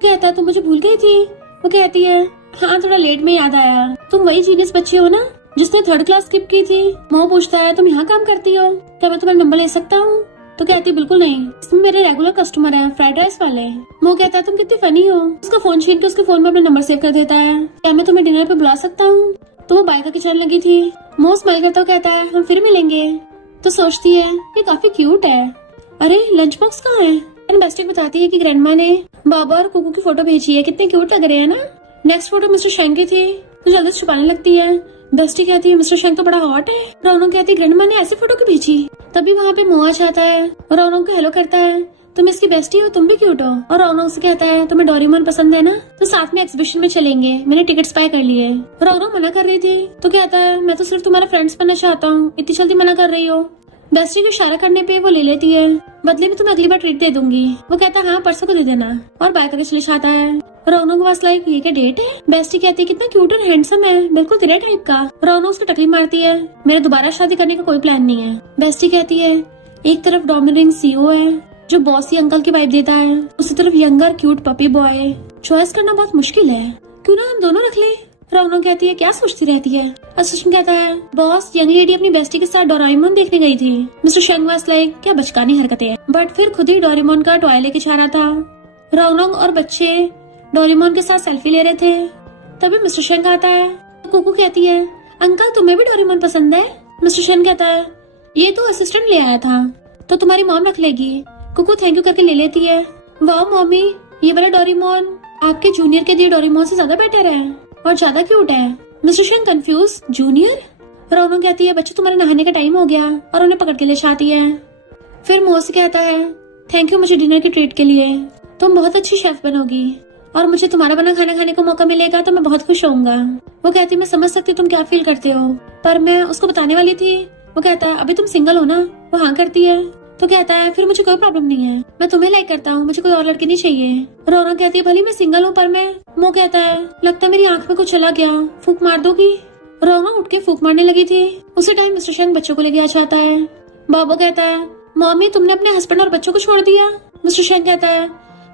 कहता है तुम मुझे भूल गई थी। वो कहती है हाँ थोड़ा लेट में याद आया, तुम वही जीनियस बच्ची हो ना जिसने 3rd क्लास स्किप की थी। मोह पूछता है तुम यहाँ काम करती हो, क्या मैं तुम्हारा नंबर ले सकता हूँ? तो कहती बिल्कुल नहीं, इसमें मेरे रेगुलर कस्टमर है, फ्राइड राइस वाले। मोह कहता है तुम कितनी फनी हो। उसका फोन छीन के उसके फोन में अपना नंबर सेव कर देता है, क्या मैं तुम्हें डिनर पे बुला सकता हूँ? तो वो बाइक आके चलने लगी थी। मोह स्माइल करता कहता है हम फिर मिलेंगे। तो सोचती है ये काफी क्यूट है, अरे लंच बॉक्स कहाँ है? बेस्टिक बताती है कि ग्रैंडमा ने बाबा और कुकू की फोटो भेजी है, कितने क्यूट लग रहे हैं ना। नेक्स्ट फोटो मिस्टर शेंग की थी तो जल्दी से छुपाने लगती है। बेस्टी कहती है मिस्टर शेंग तो बड़ा हॉट है। रौनक कहती है ग्रैंडमा ने ऐसे फोटो क्यों भेजी? तभी वहाँ पे मोह आ जाता है और रौनक को हेलो करता है, तुम इसकी बेस्टी हो, तुम भी क्यूट हो। और रौनक से कहता है तुम्हें डोरेमोन पसंद है ना, तो साथ में एग्जीबिशन में चलेंगे, मैंने टिकट्स बाय कर लिए। रौनक मना कर रही थी तो कहता है मैं तो सिर्फ तुम्हारा फ्रेंड्स बनना चाहता हूँ, इतनी जल्दी मना कर रही हो। बेस्टी को इशारा करने पे वो ले लेती है, बदले में तुम्हें अगली बार ट्रीट दे दूंगी। वो कहता है हाँ परसों को दे देना, और बाय करके चले जाता है। रौनक के पास लाइक ये क्या डेट है? बेस्टी कहती है कितना क्यूट और हैंडसम है, बिल्कुल तेरे टाइप का। रौनक उसको टकली मारती है, मेरे दोबारा शादी करने का कोई प्लान नहीं है। बेस्टी कहती है एक तरफ डोमिनिंग सीईओ है जो बॉसी अंकल की वाइब देता है, उसी तरफ younger cute puppy boy. Choice करना बहुत मुश्किल है, क्यों ना हम दोनों रख ले। रौनक कहती है क्या सोचती रहती है। असिस्टेंट कहता है बॉस यंग लेडी अपनी बेस्टी के साथ डोरेमोन देखने गई थी। मिस्टर शेंग वाज लाइक क्या बचकानी हरकतें हैं, बट फिर खुद ही डोरेमोन का टॉय लेके जा रहा था। रौनक और बच्चे डोरेमोन के साथ सेल्फी ले रहे थे। तभी मिस्टर शेंग आता है। कुकू कहती है अंकल तुम्हें भी डोरेमोन पसंद है। मिस्टर शेंग कहता है ये तो असिस्टेंट ले आया था, तो तुम्हारी मॉम रख लेगी। कुकू थैंक यू करके ले लेती है। वाह मॉमी, ये वाला डोरेमोन आपके जूनियर के दिए डोरेमोन से ज्यादा बेटर है और ज्यादा क्यूट है। मिस्टर शेंग कंफ्यूज, जूनियर? रौनक कहती है बच्चे तुम्हारे नहाने का टाइम हो गया, और उन्हें पकड़ के ले जाती है। फिर मोसी कहता है थैंक यू मुझे डिनर की ट्रीट के लिए, तुम बहुत अच्छी शेफ बनोगी और मुझे तुम्हारा बना खाना खाने का मौका मिलेगा तो मैं बहुत खुश होऊंगा। वो कहती मैं समझ सकती तुम क्या फील करते हो, पर मैं उसको बताने वाली थी। वो कहता है अभी तुम सिंगल हो ना। वो हाँ करती है। तो कहता है फिर मुझे कोई प्रॉब्लम नहीं है, मैं तुम्हें लाइक करता हूँ, मुझे कोई और लड़की नहीं चाहिए। रौनक कहती है भले मैं सिंगल हूँ पर मैं। वो कहता है लगता है मेरी आंख में कुछ चला गया, फूंक मार दोगी। रौनक उठ के फूंक मारने लगी थी। उसी टाइम मिस्टर शेंग बच्चों को लेके आ जाता है। बाबू कहता है मम्मी तुमने अपने हस्बैंड और बच्चों को छोड़ दिया। मिस्टर शेंग कहता है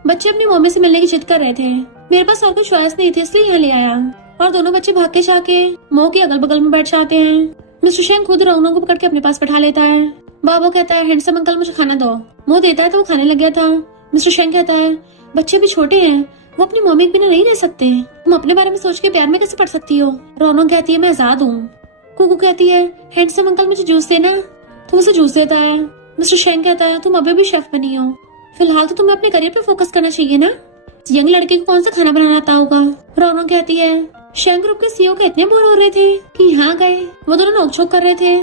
बच्चे अपनी मम्मी से मिलने की जिद कर रहे थे, मेरे पास और कोई चॉइस नहीं थी इसलिए यहाँ ले आया। और दोनों बच्चे भाग के जाके मो के अगल बगल में बैठ जाते हैं। मिस्टर शेंग खुद रौनक को पकड़ के अपने पास बैठा लेता है। बाबू कहता है हैंडसम अंकल मुझे खाना दो। मुंह देता है तो वो खाने लग गया था। मिस्टर शेंग कहता है बच्चे भी छोटे हैं, वो अपनी मम्मी के बिना नहीं रह सकते, तुम अपने बारे में सोच के प्यार में कैसे पड़ सकती हो। रौनक कहती है मैं आजाद हूँ। कुकू कहती है हैंडसम अंकल मुझे जूस देना, तो उसे जूस देता है। मिस्टर शेंग कहता है तुम अभी भी शेफ बनी हो, फिलहाल तो तुम्हें अपने करियर पे फोकस करना चाहिए ना। यंग लड़के को कौन सा खाना बनाना आता होगा। रौनक कहती है शेंग ग्रुप के सीईओ के इतने बोर हो रहे थे कि यहाँ गए, वो दोनों नोकझोंक कर रहे थे।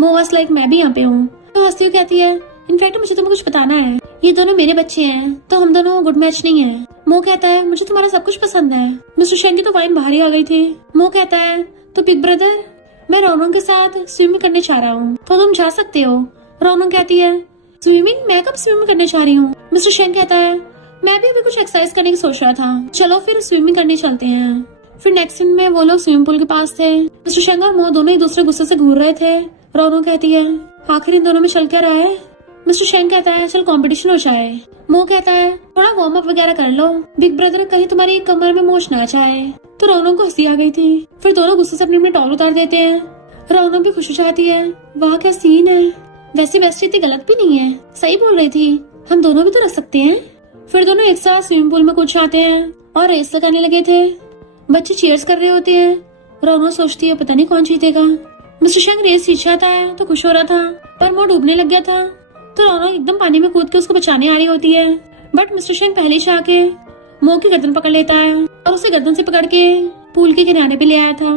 मोवास लाइक मैं भी यहाँ पे हूँ। तो हंसती हुई कहती है इनफैक्ट मुझे तुम्हें कुछ बताना है, ये दोनों मेरे बच्चे हैं तो हम दोनों गुड मैच नहीं है। मो कहता है मुझे तुम्हारा सब कुछ पसंद है। मिस्टर शेंग की तो वाइन बाहर ही आ गई थी। मो कहता है तो बिग ब्रदर मैं रौनक के साथ स्विमिंग करने जा रहा हूँ, तो तुम जा सकते हो। रौनक कहती है स्विमिंग, मैं कब स्विमिंग करने जा रही हूँ। मिस्टर शेंग कहता है मैं भी अभी कुछ एक्सरसाइज करने की सोच रहा था, चलो फिर स्विमिंग करने चलते हैं। फिर नेक्स्ट सीन में वो लोग स्विमिंग पूल के पास थे। मिस्टर शेंग और मो दोनों एक दूसरे गुस्से से घूर रहे थे। रौनक कहती है आखिर इन दोनों में चल क्या रहा है। मिस्टर शेंग कहता है चल कंपटीशन हो जाए। मो कहता है थोड़ा वार्म अप वगैरह कर लो, बिग ब्रदर कहीं तुम्हारी कमर में मोच ना जाए। तो रौनक को हंसी आ गई थी। फिर दोनों गुस्से से अपने अपने टॉवल उतार देते हैं। रौनक भी खुश हो जाती है, वाह क्या सीन है, वैसी बेस्टी इतनी गलत भी नहीं है, सही बोल रही थी, हम दोनों भी तो रख सकते हैं। फिर दोनों एक साथ स्विमिंग पूल में कूद जाते हैं और रेस लगाने लगे थे। बच्चे चीयर्स कर रहे होते हैं। रौनक सोचती है पता नहीं कौन जीतेगा। मिस्टर शेंग रेस जीत जाता है तो खुश हो रहा था, पर वो डूबने लग गया था। तो रौनक एकदम पानी में कूद के उसको बचाने आ रही होती है, बट मिस्टर शेंग पहले ही आके मो की गर्दन पकड़ लेता है और उसे गर्दन से पकड़ के पूल के किनारे पे ले आया था।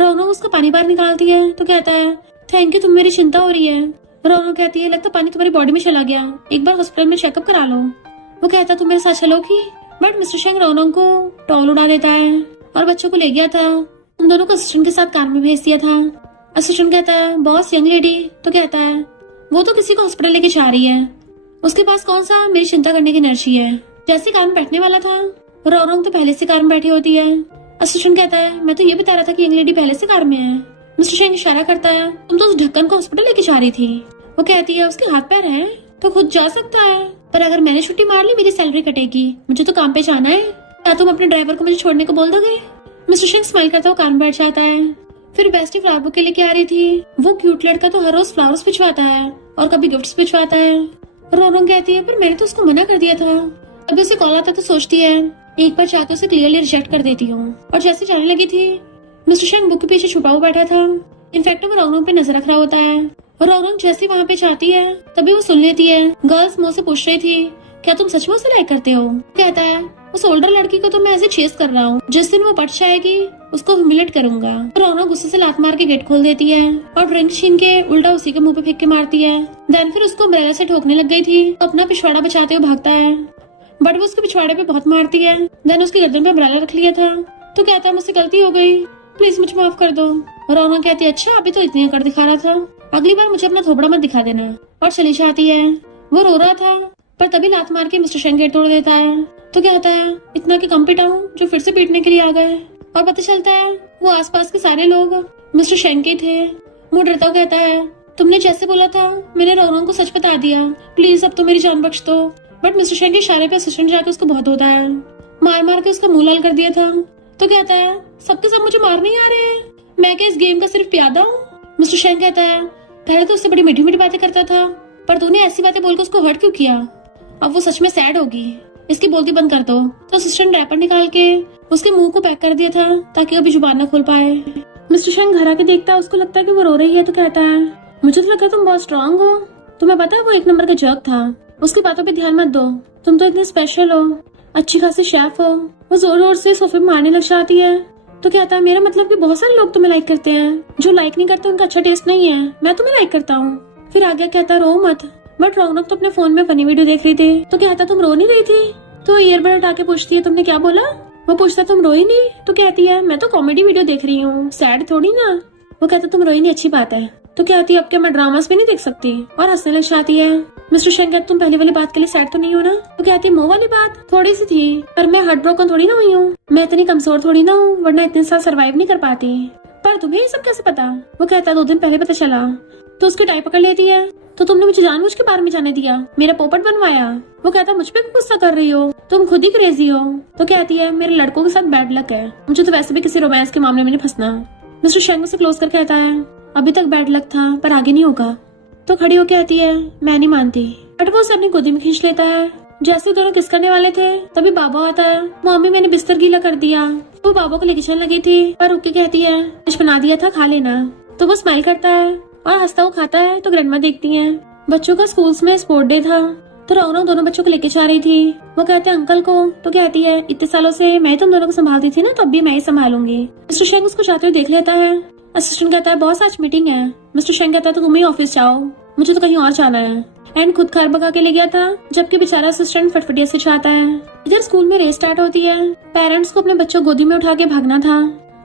रौनक उसको पानी बाहर निकालती है तो कहता है थैंक यू, तुम मेरी चिंता हो रही है। रौनक कहती है लगता पानी तुम्हारी बॉडी में चला गया, एक बार हॉस्पिटल में चेकअप करा लो। वो कहता तुम मेरे साथ चलोगी, बट मिस्टर शेंग रौनक को टॉवल उड़ा देता है और बच्चों को ले गया था। उन दोनों को असिस्टेंट के साथ कार में भेज दिया था। असिस्टेंट कहता है बॉस यंग लेडी, तो कहता है वो तो किसी को हॉस्पिटल लेके जा रही है, उसके पास कौन सा मेरी चिंता करने की एनर्जी है। जैसे कार में बैठने वाला था, रौनक तो पहले से कार में बैठी होती है। असिस्टेंट कहता है मैं तो ये बता रहा था कि यंग लेडी पहले से कार में है। मिस्टर शेंग इशारा करता है तुम तो उस ढक्कन को हॉस्पिटल लेके जा रही थी। वो कहती है उसके हाथ पैर हैं तो खुद जा सकता है, पर अगर मैंने छुट्टी मार ली मेरी सैलरी कटेगी, मुझे तो काम पे जाना है, क्या तुम अपने ड्राइवर को मुझे छोड़ने को बोल दोगे। मिस्टर शेंग स्माइल करता हुआ कार में बैठ जाता है। फिर बेस्टी फ्लावर बुके लेके आ रही थी। वो क्यूट लड़का तो हर रोज फ्लावर्स भिजवाता है और कभी गिफ्ट्स भिजवाता है। रौनक कहती है पर मैंने तो उसको मना कर दिया था। अभी उसे कॉल आता तो सोचती है एक बार जाके उसे क्लियरली रिजेक्ट कर देती हूँ, और जैसे जाने लगी थी मिस्टर शेंग बुक के पीछे छुपा हुआ बैठा था। इनफैक्ट वो रौनक पे नजर रख रहा होता है। रौनक जैसे वहाँ पे जाती है तभी वो सुन लेती है गर्ल्स मुझ से पूछ रही थी क्या तुम सच में उसे लाइक करते हो। कहता है उस ओल्डर लड़की को तो मैं ऐसे चेस कर रहा हूँ, जिस दिन वो पट जाएगी उसको ह्यूमिलेट करूंगा। रौनक गुस्से से लात मार के गेट खोल देती है और ड्रिंक छीन के उल्टा उसी के मुंह पे फेंक के मारती है। देन फिर उसको अम्ब्रेला से ठोकने लग गई थी, अपना पिछवाड़ा बचाते हुए भागता है, बट वो उसके पिछवाड़े पे बहुत मारती है। देन उसकी गर्दन पे अम्ब्रेला रख लिया था तो कहता है मुझसे गलती हो गई, प्लीज मुझे माफ कर दो। रौनक कहती है अच्छा अभी तो इतनी अकड़ दिखा रहा था, अगली बार मुझे अपना थोबड़ा मत दिखा देना, और चली जाती है। वो रो रहा था पर तभी लात मार के मिस्टर शेंग गेट तोड़ देता है। तो कहता है इतना कि कम पिटा हूँ जो फिर से पीटने के लिए आ गए, और पता चलता है वो आसपास के सारे लोग मिस्टर शेंग के थे। वो डरता कहता है तुमने जैसे बोला था मैंने रोनन को सच बता दिया, प्लीज अब तो मेरी जान बख्श दो। बट मिस्टर शेंग के इशारे पे असिस्टेंट जाके उसको बहुत होता है, मार मार के उसका मुंह लाल कर दिया था। तो कहता है सबके सब मुझे मारने ही आ रहे हैं, मैं क्या इस गेम का सिर्फ प्यादा हूँ। मिस्टर शेंग कहता है पहले तो उससे बड़ी मीठी मीठी बातें करता था, पर तूने ऐसी बातें बोलकर उसको हर्ट क्यों किया? अब वो सच में सैड होगी, इसकी बोलती बंद कर दो। तो असिस्टेंट रैपर निकाल के उसके मुंह को पैक कर दिया था ताकि कभी जुबान ना खोल पाए। मिस्टर शेंग घर आके देखता है, उसको लगता है कि वो रो रही है, तो कहता है मुझे तो लगा तुम बहुत स्ट्रांग हो, तुम्हें पता है वो एक नंबर का जर्क था, उसकी बातों पे ध्यान मत दो, तुम तो इतने स्पेशल हो, अच्छी खासी शेफ हो। वो जोर जोर से सोफे में मारने लग जाती है। तो कहता है मेरा मतलब कि बहुत सारे लोग तुम्हें लाइक करते हैं, जो लाइक नहीं करते उनका अच्छा टेस्ट नहीं है, मैं तुम्हें लाइक करता हूँ। फिर आगे कहता रो मत, बट रौनक तो अपने फोन में फनी वीडियो देख रही थी। तो कहता तुम रो नहीं रही थी? तो ईयरबड हटा के पूछती है तुमने क्या बोला? वो पूछता तुम रोई नहीं? तो कहती है मैं तो कॉमेडी वीडियो देख रही हूँ, सैड थोड़ी ना। वो कहता तुम रोई नहीं, अच्छी बात है। तो कहती है अब क्या मैं ड्रामास भी नहीं देख सकती, और हंसने लग जाती है। मिस्टर शेंग तुम पहली वाली बात के लिए सैड तो नहीं हो ना? तो कहती है वो वाली बात थोड़ी सी थी, पर मैं हार्ट ब्रोकन थोड़ी ना हुई हूँ, मैं इतनी कमजोर थोड़ी ना हूँ, वरना इतने साल सर्वाइव नहीं कर पाती। पर तुम्हें ये सब कैसे पता? वो कहता है 2 दिन पहले पता चला। तो उसकी टाई पकड़ लेती है, तो तुमने मुझे जानबूझ के बारे में जाने दिया, मेरा पोपट बनवाया। वो कहता मुझ पे गुस्सा कर रही हो, तुम खुद ही क्रेजी हो। तो कहती है मेरे लड़कों के साथ बैड लक है, मुझे तो वैसे भी किसी रोमांस के मामले में नहीं फंसना। मिस्टर शेंग से क्लोज कर कहता है अभी तक बैड लक था, पर आगे नहीं होगा। तो खड़ी होकर कहती है मैं नहीं मानती, बट वो उसे अपनी गोदी में खींच लेता है। जैसे दोनों किस करने वाले थे तभी बाबा आता है। मम्मी मैंने बिस्तर गीला कर दिया। वो बाबा को लेके चलने लगी थी, पर रुक के कहती है कुछ बना दिया था, खा लेना। तो वो स्माइल करता है और हंसता हुआ खाता है। तो ग्रैंडमा देखती है, बच्चों का स्कूल्स में स्पोर्ट डे था, तो रौनक दोनों बच्चों को लेके जा रही थी। वो कहते हैं अंकल को। तो कहती है इतने सालों से मैं तुम दोनों को संभालती थी ना, तब भी मैं ही संभालूंगी। मिस्टर शेंग उसको जाते हुए देख लेता है। असिस्टेंट कहता है बॉस आज मीटिंग है। मिस्टर शेंग कहता है तो तुम ही ऑफिस जाओ, मुझे तो कहीं और जाना है। एंड खुद कार भगा के ले गया था, जबकि बेचारा असिस्टेंट फटफटिया से चाहता है। इधर स्कूल में रेस स्टार्ट होती है। पेरेंट्स को अपने बच्चों गोदी में उठा के भागना था।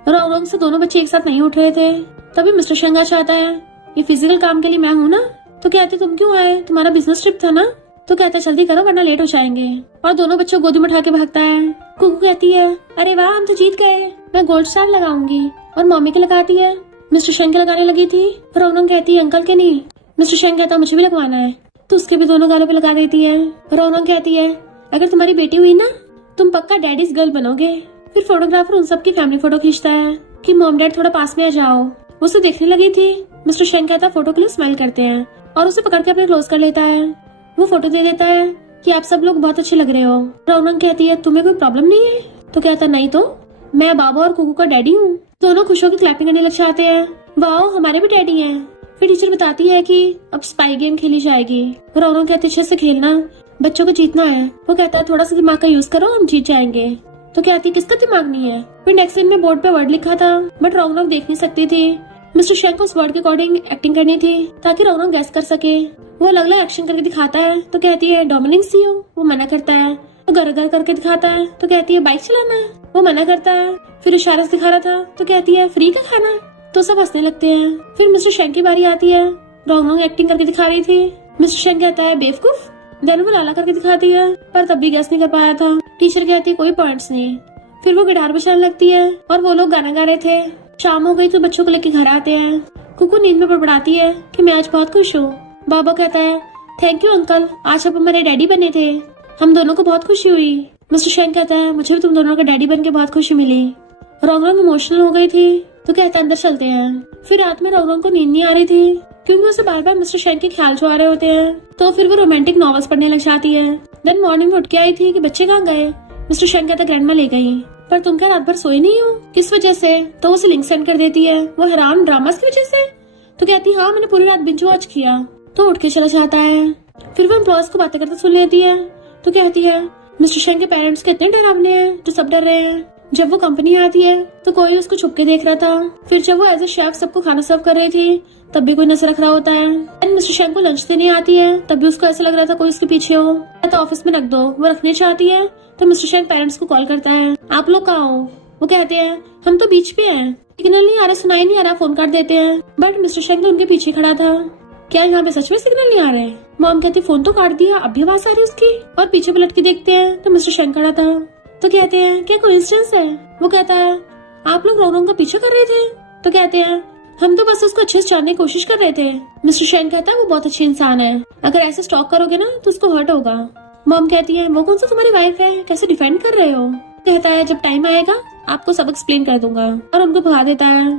रौनक से दोनों बच्चे एक साथ नहीं उठ रहे थे। तभी मिस्टर शेंग चाहता है ये फिजिकल काम के लिए मैं हूँ ना। तो कहते तुम क्यों आए, तुम्हारा बिजनेस ट्रिप था ना। तो कहता जल्दी करो वरना लेट हो जाएंगे। और दोनों बच्चों गोदी में उठा के भागता है। कुकू कहती है अरे वाह हम तो जीत गए, मैं गोल्ड स्टार लगाऊंगी। और मम्मी के लगाती है। मिस्टर शेंग के लगाने लगी थी। रौनक कहती है अंकल के नहीं। मिस्टर शेंग कहता मुझे भी लगवाना है, तो उसके भी दोनों गालों पे लगा देती है। रौनक कहती है अगर तुम्हारी बेटी हुई ना तुम पक्का डैडीज गर्ल बनोगे। फिर फोटोग्राफर उन सबकी फैमिली फोटो खींचता है कि मॉम डैड थोड़ा पास में आ जाओ। उसे देखने लगी थी। मिस्टर शेंग कहता फोटो के लिए स्माइल करते हैं और उसे पकड़ के अपने क्लोज कर लेता है। वो फोटो दे देता है कि आप सब लोग बहुत अच्छे लग रहे हो। रौनक कहती है तुम्हें कोई प्रॉब्लम नहीं है? तो कहता नहीं तो, मैं बाबा और कुकू का डैडी हूँ। दोनों खुश होकर क्लैपिंग करने लग जाते हैं। वाओ हमारे भी डैडी हैं। फिर टीचर बताती है कि अब स्पाई गेम खेली जाएगी। रौनक कहती है अच्छे से खेलना, बच्चों को जीतना है। वो कहता है थोड़ा सा दिमाग का यूज करो, हम जीत जाएंगे। तो कहती है किसका दिमाग नहीं है। फिर नेक्स्ट दिन में बोर्ड पे वर्ड लिखा था, बट रौनक देख नहीं सकती थी। मिस्टर शेंग को उस वर्ड के अकॉर्डिंग एक्टिंग करनी थी ताकि रौनक गैस कर सके। वो अलग अलग एक्शन करके दिखाता है। तो कहती है डोमिनिक सीओ, वो मना करता है। वो गर गर करके दिखाता है। तो कहती है बाइक चलाना, वो मना करता है। फिर इशारा से दिखा रहा था। तो कहती है फ्री का खाना। तो सब हंसने लगते हैं। फिर मिस्टर शेंग की बारी आती है। रौनक एक्टिंग करके दिखा रही थी। मिस्टर शेंग कहता है बेवकूफ। देन वो लाला करके दिखाती है, पर तब भी गैस नहीं कर पाया था। टीचर कहती है कोई पॉइंट्स नहीं। फिर वो गिटार बजाने लगती है और वो लोग गाना गा रहे थे। शाम हो गई तो बच्चों को लेके घर आते हैं। कुकू नींद में बड़बड़ाती है कि मैं आज बहुत खुश हूँ। बाबा कहता है थैंक यू अंकल, आज आप हमारे डैडी बने थे, हम दोनों को बहुत खुशी हुई। मिस्टर शेंग कहता है मुझे भी तुम दोनों का डैडी बन के बहुत खुशी मिली। रौनक इमोशनल हो गई थी। तो कहता है अंदर चलते हैं। फिर रात में रौनक को नींद नहीं आ रही थी क्योंकि उसे बार बार मिस्टर शेंग के ख्याल जो आ रहे होते हैं। तो फिर वो रोमांटिक नॉवेल्स पढ़ने लग जाती है। देन मॉर्निंग में उठ के आई थी कि बच्चे कहाँ गए। मिस्टर शेंग कहता ग्रैंडमा ले गई। पर तुम क्या रात भर सोई नहीं हो, किस वजह से? तो उसे लिंक सेंड कर देती है। वो हैरान ड्रामास की वजह से। तो कहती हाँ मैंने पूरी रात बिंज वॉच किया। तो उठ के चला जाता है। फिर वो एम्प्लॉयज को बातें करते सुन लेती है। तो कहती है मिस्टर शेंग के पेरेंट्स कितने डरावने हैं, तो सब डर रहे हैं। जब वो कंपनी आती है तो कोई उसको छुप के देख रहा था। फिर जब वो एज ए शेफ सबको खाना सर्व कर रही थी तब भी कोई नजर रख रहा होता है। एंड मिस्टर शेंग को लंच देने आती है, तब भी उसको ऐसा लग रहा था कोई उसके पीछे हो। तो ऑफिस में रख दो, वो रखने चाहती है। तो मिस्टर शेंग पेरेंट्स को कॉल करता है, आप लोग कहाँ हो? वो कहते हैं हम तो बीच पे हैं, सिग्नल नहीं आ रहा, सुनाई नहीं आ रहा, फोन काट देते हैं। बट मिस्टर शेंग तो उनके पीछे खड़ा था। क्या यहाँ पे सच में सिग्नल नहीं आ रहे? मॉम कहती फोन तो काट दिया, अब भी आवाज आ रही उसकी। और पीछे पलट के देखते हैं तो मिस्टर शेंग खड़ा था। तो कहते हैं क्या कोइंसिडेंस है? वो कहता है आप लोग रौनक का पीछा कर रहे थे? तो कहते हैं हम तो बस उसको अच्छे से जानने की कोशिश कर रहे थे। मिस्टर शेंग कहता है वो बहुत अच्छी इंसान है, अगर ऐसे स्टॉक करोगे ना तो उसको हर्ट होगा। मॉम कहती है वो कौन सा तुम्हारी वाइफ है, कैसे डिफेंड कर रहे हो। कहता है जब टाइम आएगा आपको सब एक्सप्लेन कर दूंगा, और उनको भगा देता है।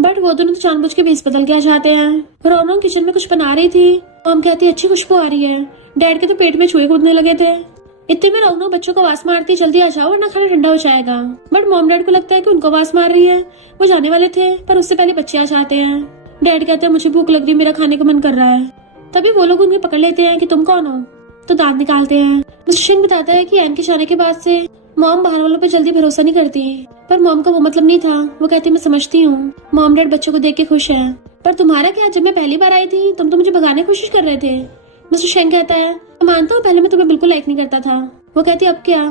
बट वो दोनों तो जानबूझ के भेस बदल के आ जाते हैं। रोनो किचन में कुछ बना रही थी। मॉम कहती है अच्छी खुशबू आ रही है। डैड के तो पेट में चूहे कूदने लगे थे। इतने में रोनो बच्चों को आवाज मारती है जल्दी आ जाओ वरना खाना ठंडा हो जाएगा। बट मॉम डैड को लगता है कि उनको आवाज मार रही है। वो जाने वाले थे पर उससे पहले बच्चे आ जाते हैं। डैड कहते हैं मुझे भूख लग रही है, मेरा खाने का मन कर रहा है। तभी वो लोग उन्हें पकड़ लेते हैं कि तुम कौन हो, तो दांत निकालते हैं। मिस्टर शेंग बताता है कि एन के जाने के बाद से मॉम बाहर वालों पे जल्दी भरोसा नहीं करती, पर मॉम का वो मतलब नहीं था। वो कहती मैं समझती हूँ, मॉम डैड बच्चों को देख के खुश है, पर तुम्हारा क्या, जब मैं पहली बार आई थी तुम तो मुझे भगाने की कोशिश कर रहे थे। मिस्टर शेंग कहता है मैं मानता हूँ पहले मैं तुम्हें बिल्कुल लाइक नहीं करता था। वो कहती अब क्या,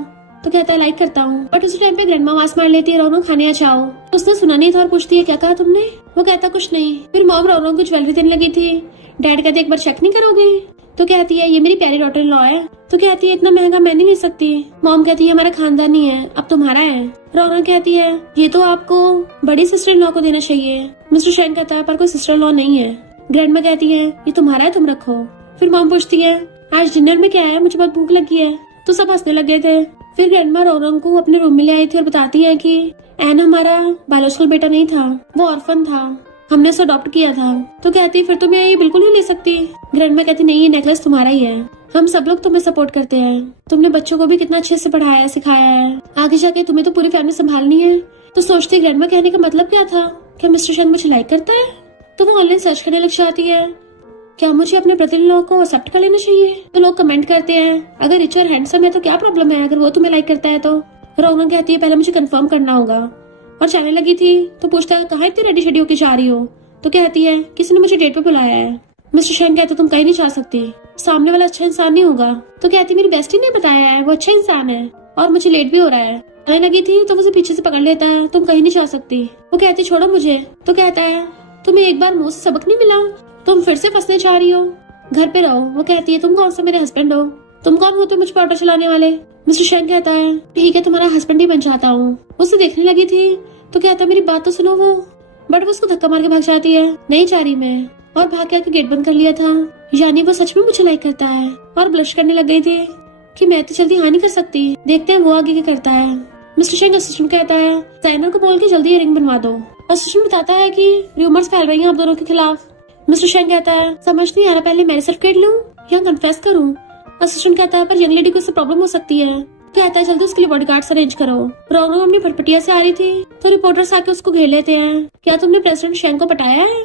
तो कहता है लाइक करता हूँ। बट उसी टाइम पे ग्रैंडमा आवाज मार लेती है रोनो खाने आ जाओ। उसने सुना नहीं था और पूछती है क्या कहा तुमने। वो कहता कुछ नहीं। फिर मॉम रोनो को ज्वेलरी देने लगी थी। डैड कहते एक बार चेक नहीं करोगे, तो कहती है ये मेरी प्यारी डॉटर इन लॉ है। तो कहती है इतना महंगा मैं नहीं ले सकती। मॉम कहती है हमारा खानदानी है, अब तुम्हारा है। रोनो कहती है ये तो आपको बड़ी सिस्टर इन लॉ को देना चाहिए। मिस्टर शेंग कहता है पर कोई सिस्टर इन लॉ नहीं है। ग्रैंडमा कहती है ये तुम्हारा है, तुम रखो। फिर मॉम पूछती है आज डिनर में क्या है, मुझे बहुत भूख लगी है। तो सब हंसने लगे थे। फिर ग्रैंडमा रोनो को अपने रूम में ले आई थी और बताती है कि एन हमारा बायोलॉजिकल बेटा नहीं था, वो ऑर्फन था, हमने उसे अडॉप्ट किया था। तो कहती फिर तो मैं ये बिल्कुल नहीं ले सकती। ग्रैंडमा कहती नहीं ये नेकलेस तुम्हारा ही है, हम सब लोग तुम्हें सपोर्ट करते हैं, तुमने बच्चों को भी कितना अच्छे से पढ़ाया है सिखाया है, आगे जाके तुम्हें तो पूरी फैमिली संभालनी है। तो सोचती ग्रैंडमा कहने का मतलब क्या था, क्या मिस्टर शेंग मुझे लाइक करता है। तो वो ऑनलाइन सर्च करने लग जाती है क्या मुझे अपने ब्रदर इन लॉ को एक्सेप्ट कर लेना चाहिए। तो लोग कमेंट करते हैं अगर रिच और हैंडसम है तो क्या प्रॉब्लम है, अगर वो तुम्हें लाइक करता है तो। रोनो कहती है पहले मुझे कंफर्म करना होगा, और जाने लगी थी तो पूछता है कहाँ इतनी रेडी शेडी होके जा रही हो। तो कहती है किसी ने मुझे डेट पे बुलाया है। मिस्टर शेंग कहते तुम कहीं नहीं जा सकती, सामने वाला अच्छा इंसान नहीं होगा। तो कहती मेरी बेस्टी ने बताया है वो अच्छा इंसान है और मुझे लेट भी हो रहा है। आने लगी थी तो उसे पीछे से पकड़ लेता है तुम कहीं नहीं जा सकती। वो कहती छोड़ो मुझे। तो कहता है तुम्हें एक बार मुंह से सबक नहीं मिला, तुम फिर से फंसने जा रही हो, घर पे रहो। वो कहती है तुम कौन सा मेरे हस्बैंड हो, तुम कौन हो तो मुझ पर ऑटो चलाने वाले। मिस्टर शेंग कहता है ठीक है तुम्हारा हस्बैंड ही बन जाता हूँ। उसे देखने लगी थी तो कहता मेरी बात तो सुनो वो, बट वो उसको धक्का मार के भाग जाती है नहीं जा रही मैं, और भाग के आके गेट बंद कर लिया था। यानी वो सच में मुझे लाइक करता है, और ब्लश करने लग गई थी कि मैं तो जल्दी हाँ नहीं कर सकती, देखते हैं वो आगे क्या करता है। मिस्टर शेंग असिस्टेंट कहता है डिजाइनर को बोल के जल्दी ये रिंग बनवा दो। असिस्टेंट बताता है कि रूमर्स फैल रही हैं आप दोनों के खिलाफ। मिस्टर शेंग कहता है समझ नहीं आ रहा पहले मेरे सर्टिफिकेट लूं या कन्फेस करूं। असिस्टेंट कहता है पर यंग लेडी को इससे प्रॉब्लम हो सकती है। कहता है जल्दी उसके लिए बॉडीगार्ड्स अरेंज करो। रोनो अपनी फटफटिया से आ रही थी तो रिपोर्टर्स आके उसको घेर लेते हैं क्या तुमने प्रेसिडेंट शेंग को पटाया है,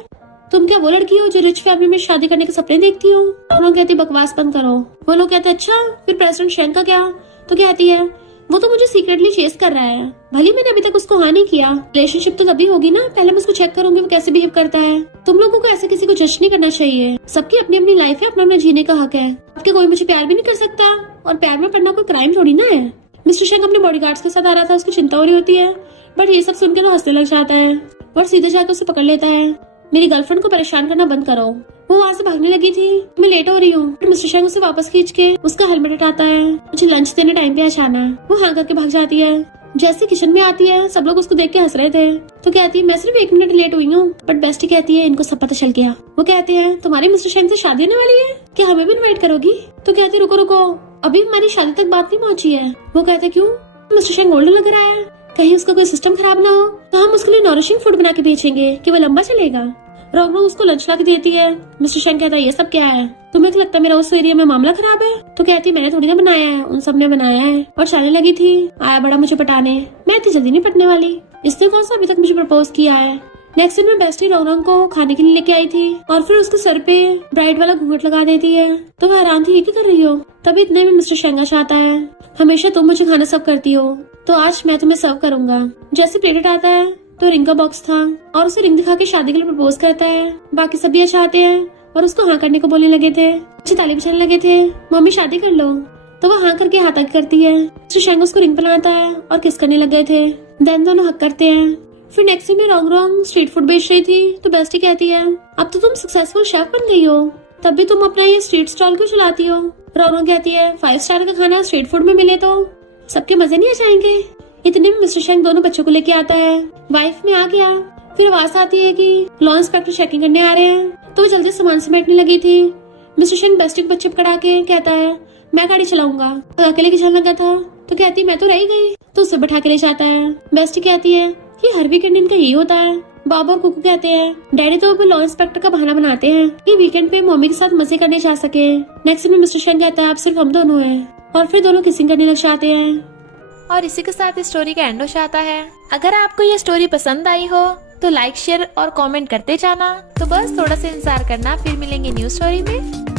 तुम क्या वो लड़की हो जो रिच फैमिली में शादी करने के सपने देखती हो। रोनो कहती बकवास बंद करो। वो लोग कहते अच्छा फिर प्रेसिडेंट शेंग का क्या। तो कहती है वो तो मुझे सीक्रेटली चेस कर रहा है, भले मैंने अभी तक उसको हाँ नहीं किया। रिलेशनशिप तो तभी होगी ना, पहले मैं उसको चेक करूंगी वो कैसे बिहेव करता है। तुम लोगों को ऐसे किसी को जज नहीं करना चाहिए, सबकी अपनी अपनी लाइफ है, अपना अपना जीने का हक है। आपके कोई मुझे प्यार भी नहीं कर सकता, और प्यार में पड़ना कोई क्राइम थोड़ी ना है। मिस्टर शेंग अपने बॉडीगार्ड्स के साथ आ रहा था, उसकी चिंता हो रही होती है, बट ये सब सुन के तो हंसने लग जाता है और सीधे जाकर उसे पकड़ लेता है मेरी गर्लफ्रेंड को परेशान करना बंद करो। वो वहाँ से भागने लगी थी मैं लेट हो रही हूँ। मिस्टर शेंग उसे वापस खींच के उसका हेलमेट हटाता है मुझे लंच देने टाइम पे आ जाना। वो हाँ करके भाग जाती है। जैसे किचन में आती है सब लोग उसको देख के हंस रहे थे। तो कहती है मैं सिर्फ 1 मिनट लेट हुई हूँ, बट बेस्टी कहती है इनको सब पता चल गया। वो कहते हैं तुम्हारे मिस्टर शेंग से शादी होने वाली है, क्या हमें भी इनवाइट करोगी। तो कहती रुको रुको अभी हमारी शादी तक बात नहीं पहुंची है। वो कहते क्यों, मिस्टर शेंग ओल्ड लग रहा है, कहीं उसका कोई सिस्टम खराब ना हो, तो हम उसके लिए नॉरिशिंग फूड बना के भेजेंगे कि वो लंबा चलेगा। रोनो उसको लंच ला के देती है। मिस्टर शेंग कहता है ये सब क्या है, तुम्हें लगता है मेरा उस एरिया में मामला खराब है। तो कहती है मैंने थोड़ी ना बनाया है, उन सब ने बनाया है। और चलने लगी थी आया बड़ा मुझे पटाने, मैं इतनी जल्दी नहीं पटने वाली, इसने कौन सा अभी तक मुझे प्रपोज किया है। नेक्स्ट दिन में बेस्टी रोनो को खाने के लिए लेके आई थी और फिर उसके सर पे ब्राइड वाला घूंघट लगा देती है। तो वह हैरान थी ये क्या कर रही हो। तभी इतने में मिस्टर शेंग चाहता है हमेशा तुम मुझे खाना सर्व करती हो, तो आज मैं तुम्हें सर्व करूंगा। जैसे प्लेट आता है तो रिंग का बॉक्स था और उसे रिंग दिखा के शादी के लिए प्रपोज करता है। बाकी सभी चाहते हैं और उसको हाँ करने को बोलने लगे थे, अच्छी ताली बजाने लगे थे मम्मी शादी कर लो। तो वो हाँ करके हाथ आगे करती है। मिस्टर शेंग उसको रिंग पहनाता है और किस करने लग गए थे। देन दोनों हक करते हैं। फिर नेक्स्ट डे में रोंग स्ट्रीट फूड बेच रही थी तो बेस्टी कहती है अब तो तुम सक्सेसफुल शेफ बन गई हो, तब भी तुम अपना ये स्ट्रीट स्टॉल क्यों चलाती हो। रोंग कहती है 5 स्टार का खाना स्ट्रीट फूड में मिले तो सबके मजे नहीं आ जाएंगे। इतने में मिस्टर शेंग दोनों बच्चों को लेके आता है। वाइफ में आ गया फिर आवाज आती है कि लॉ इंस्पेक्टर चेकिंग करने आ रहे हैं, तो वो जल्दी सामान समेटने लगी थी। मिस्टर शेंग बेस्टी को बच्चे पकड़ा के कहता है मैं गाड़ी चलाऊंगा। अकेले के जाने लगा था तो कहती मैं तो रह गई, तो उसे बैठा के ले जाता है। बेस्टी कहती है कि हर वीकेंड इनका यही होता है। बाबा और कुकू कहते हैं डैडी तो अब लॉ इंस्पेक्टर का बहाना बनाते हैं कि वीकेंड पे मम्मी के साथ मजे करने जा सके। नेक्स्ट में मिस्टर शेंग कहता है अब सिर्फ हम दोनों हैं, और फिर दोनों किसिंग करने लग जाते हैं। और इसी के साथ इस स्टोरी का एंड हो जाता है। अगर आपको ये स्टोरी पसंद आई हो तो लाइक शेयर और कमेंट करते जाना। तो बस थोड़ा सा इंतजार करना, फिर मिलेंगे न्यू स्टोरी में।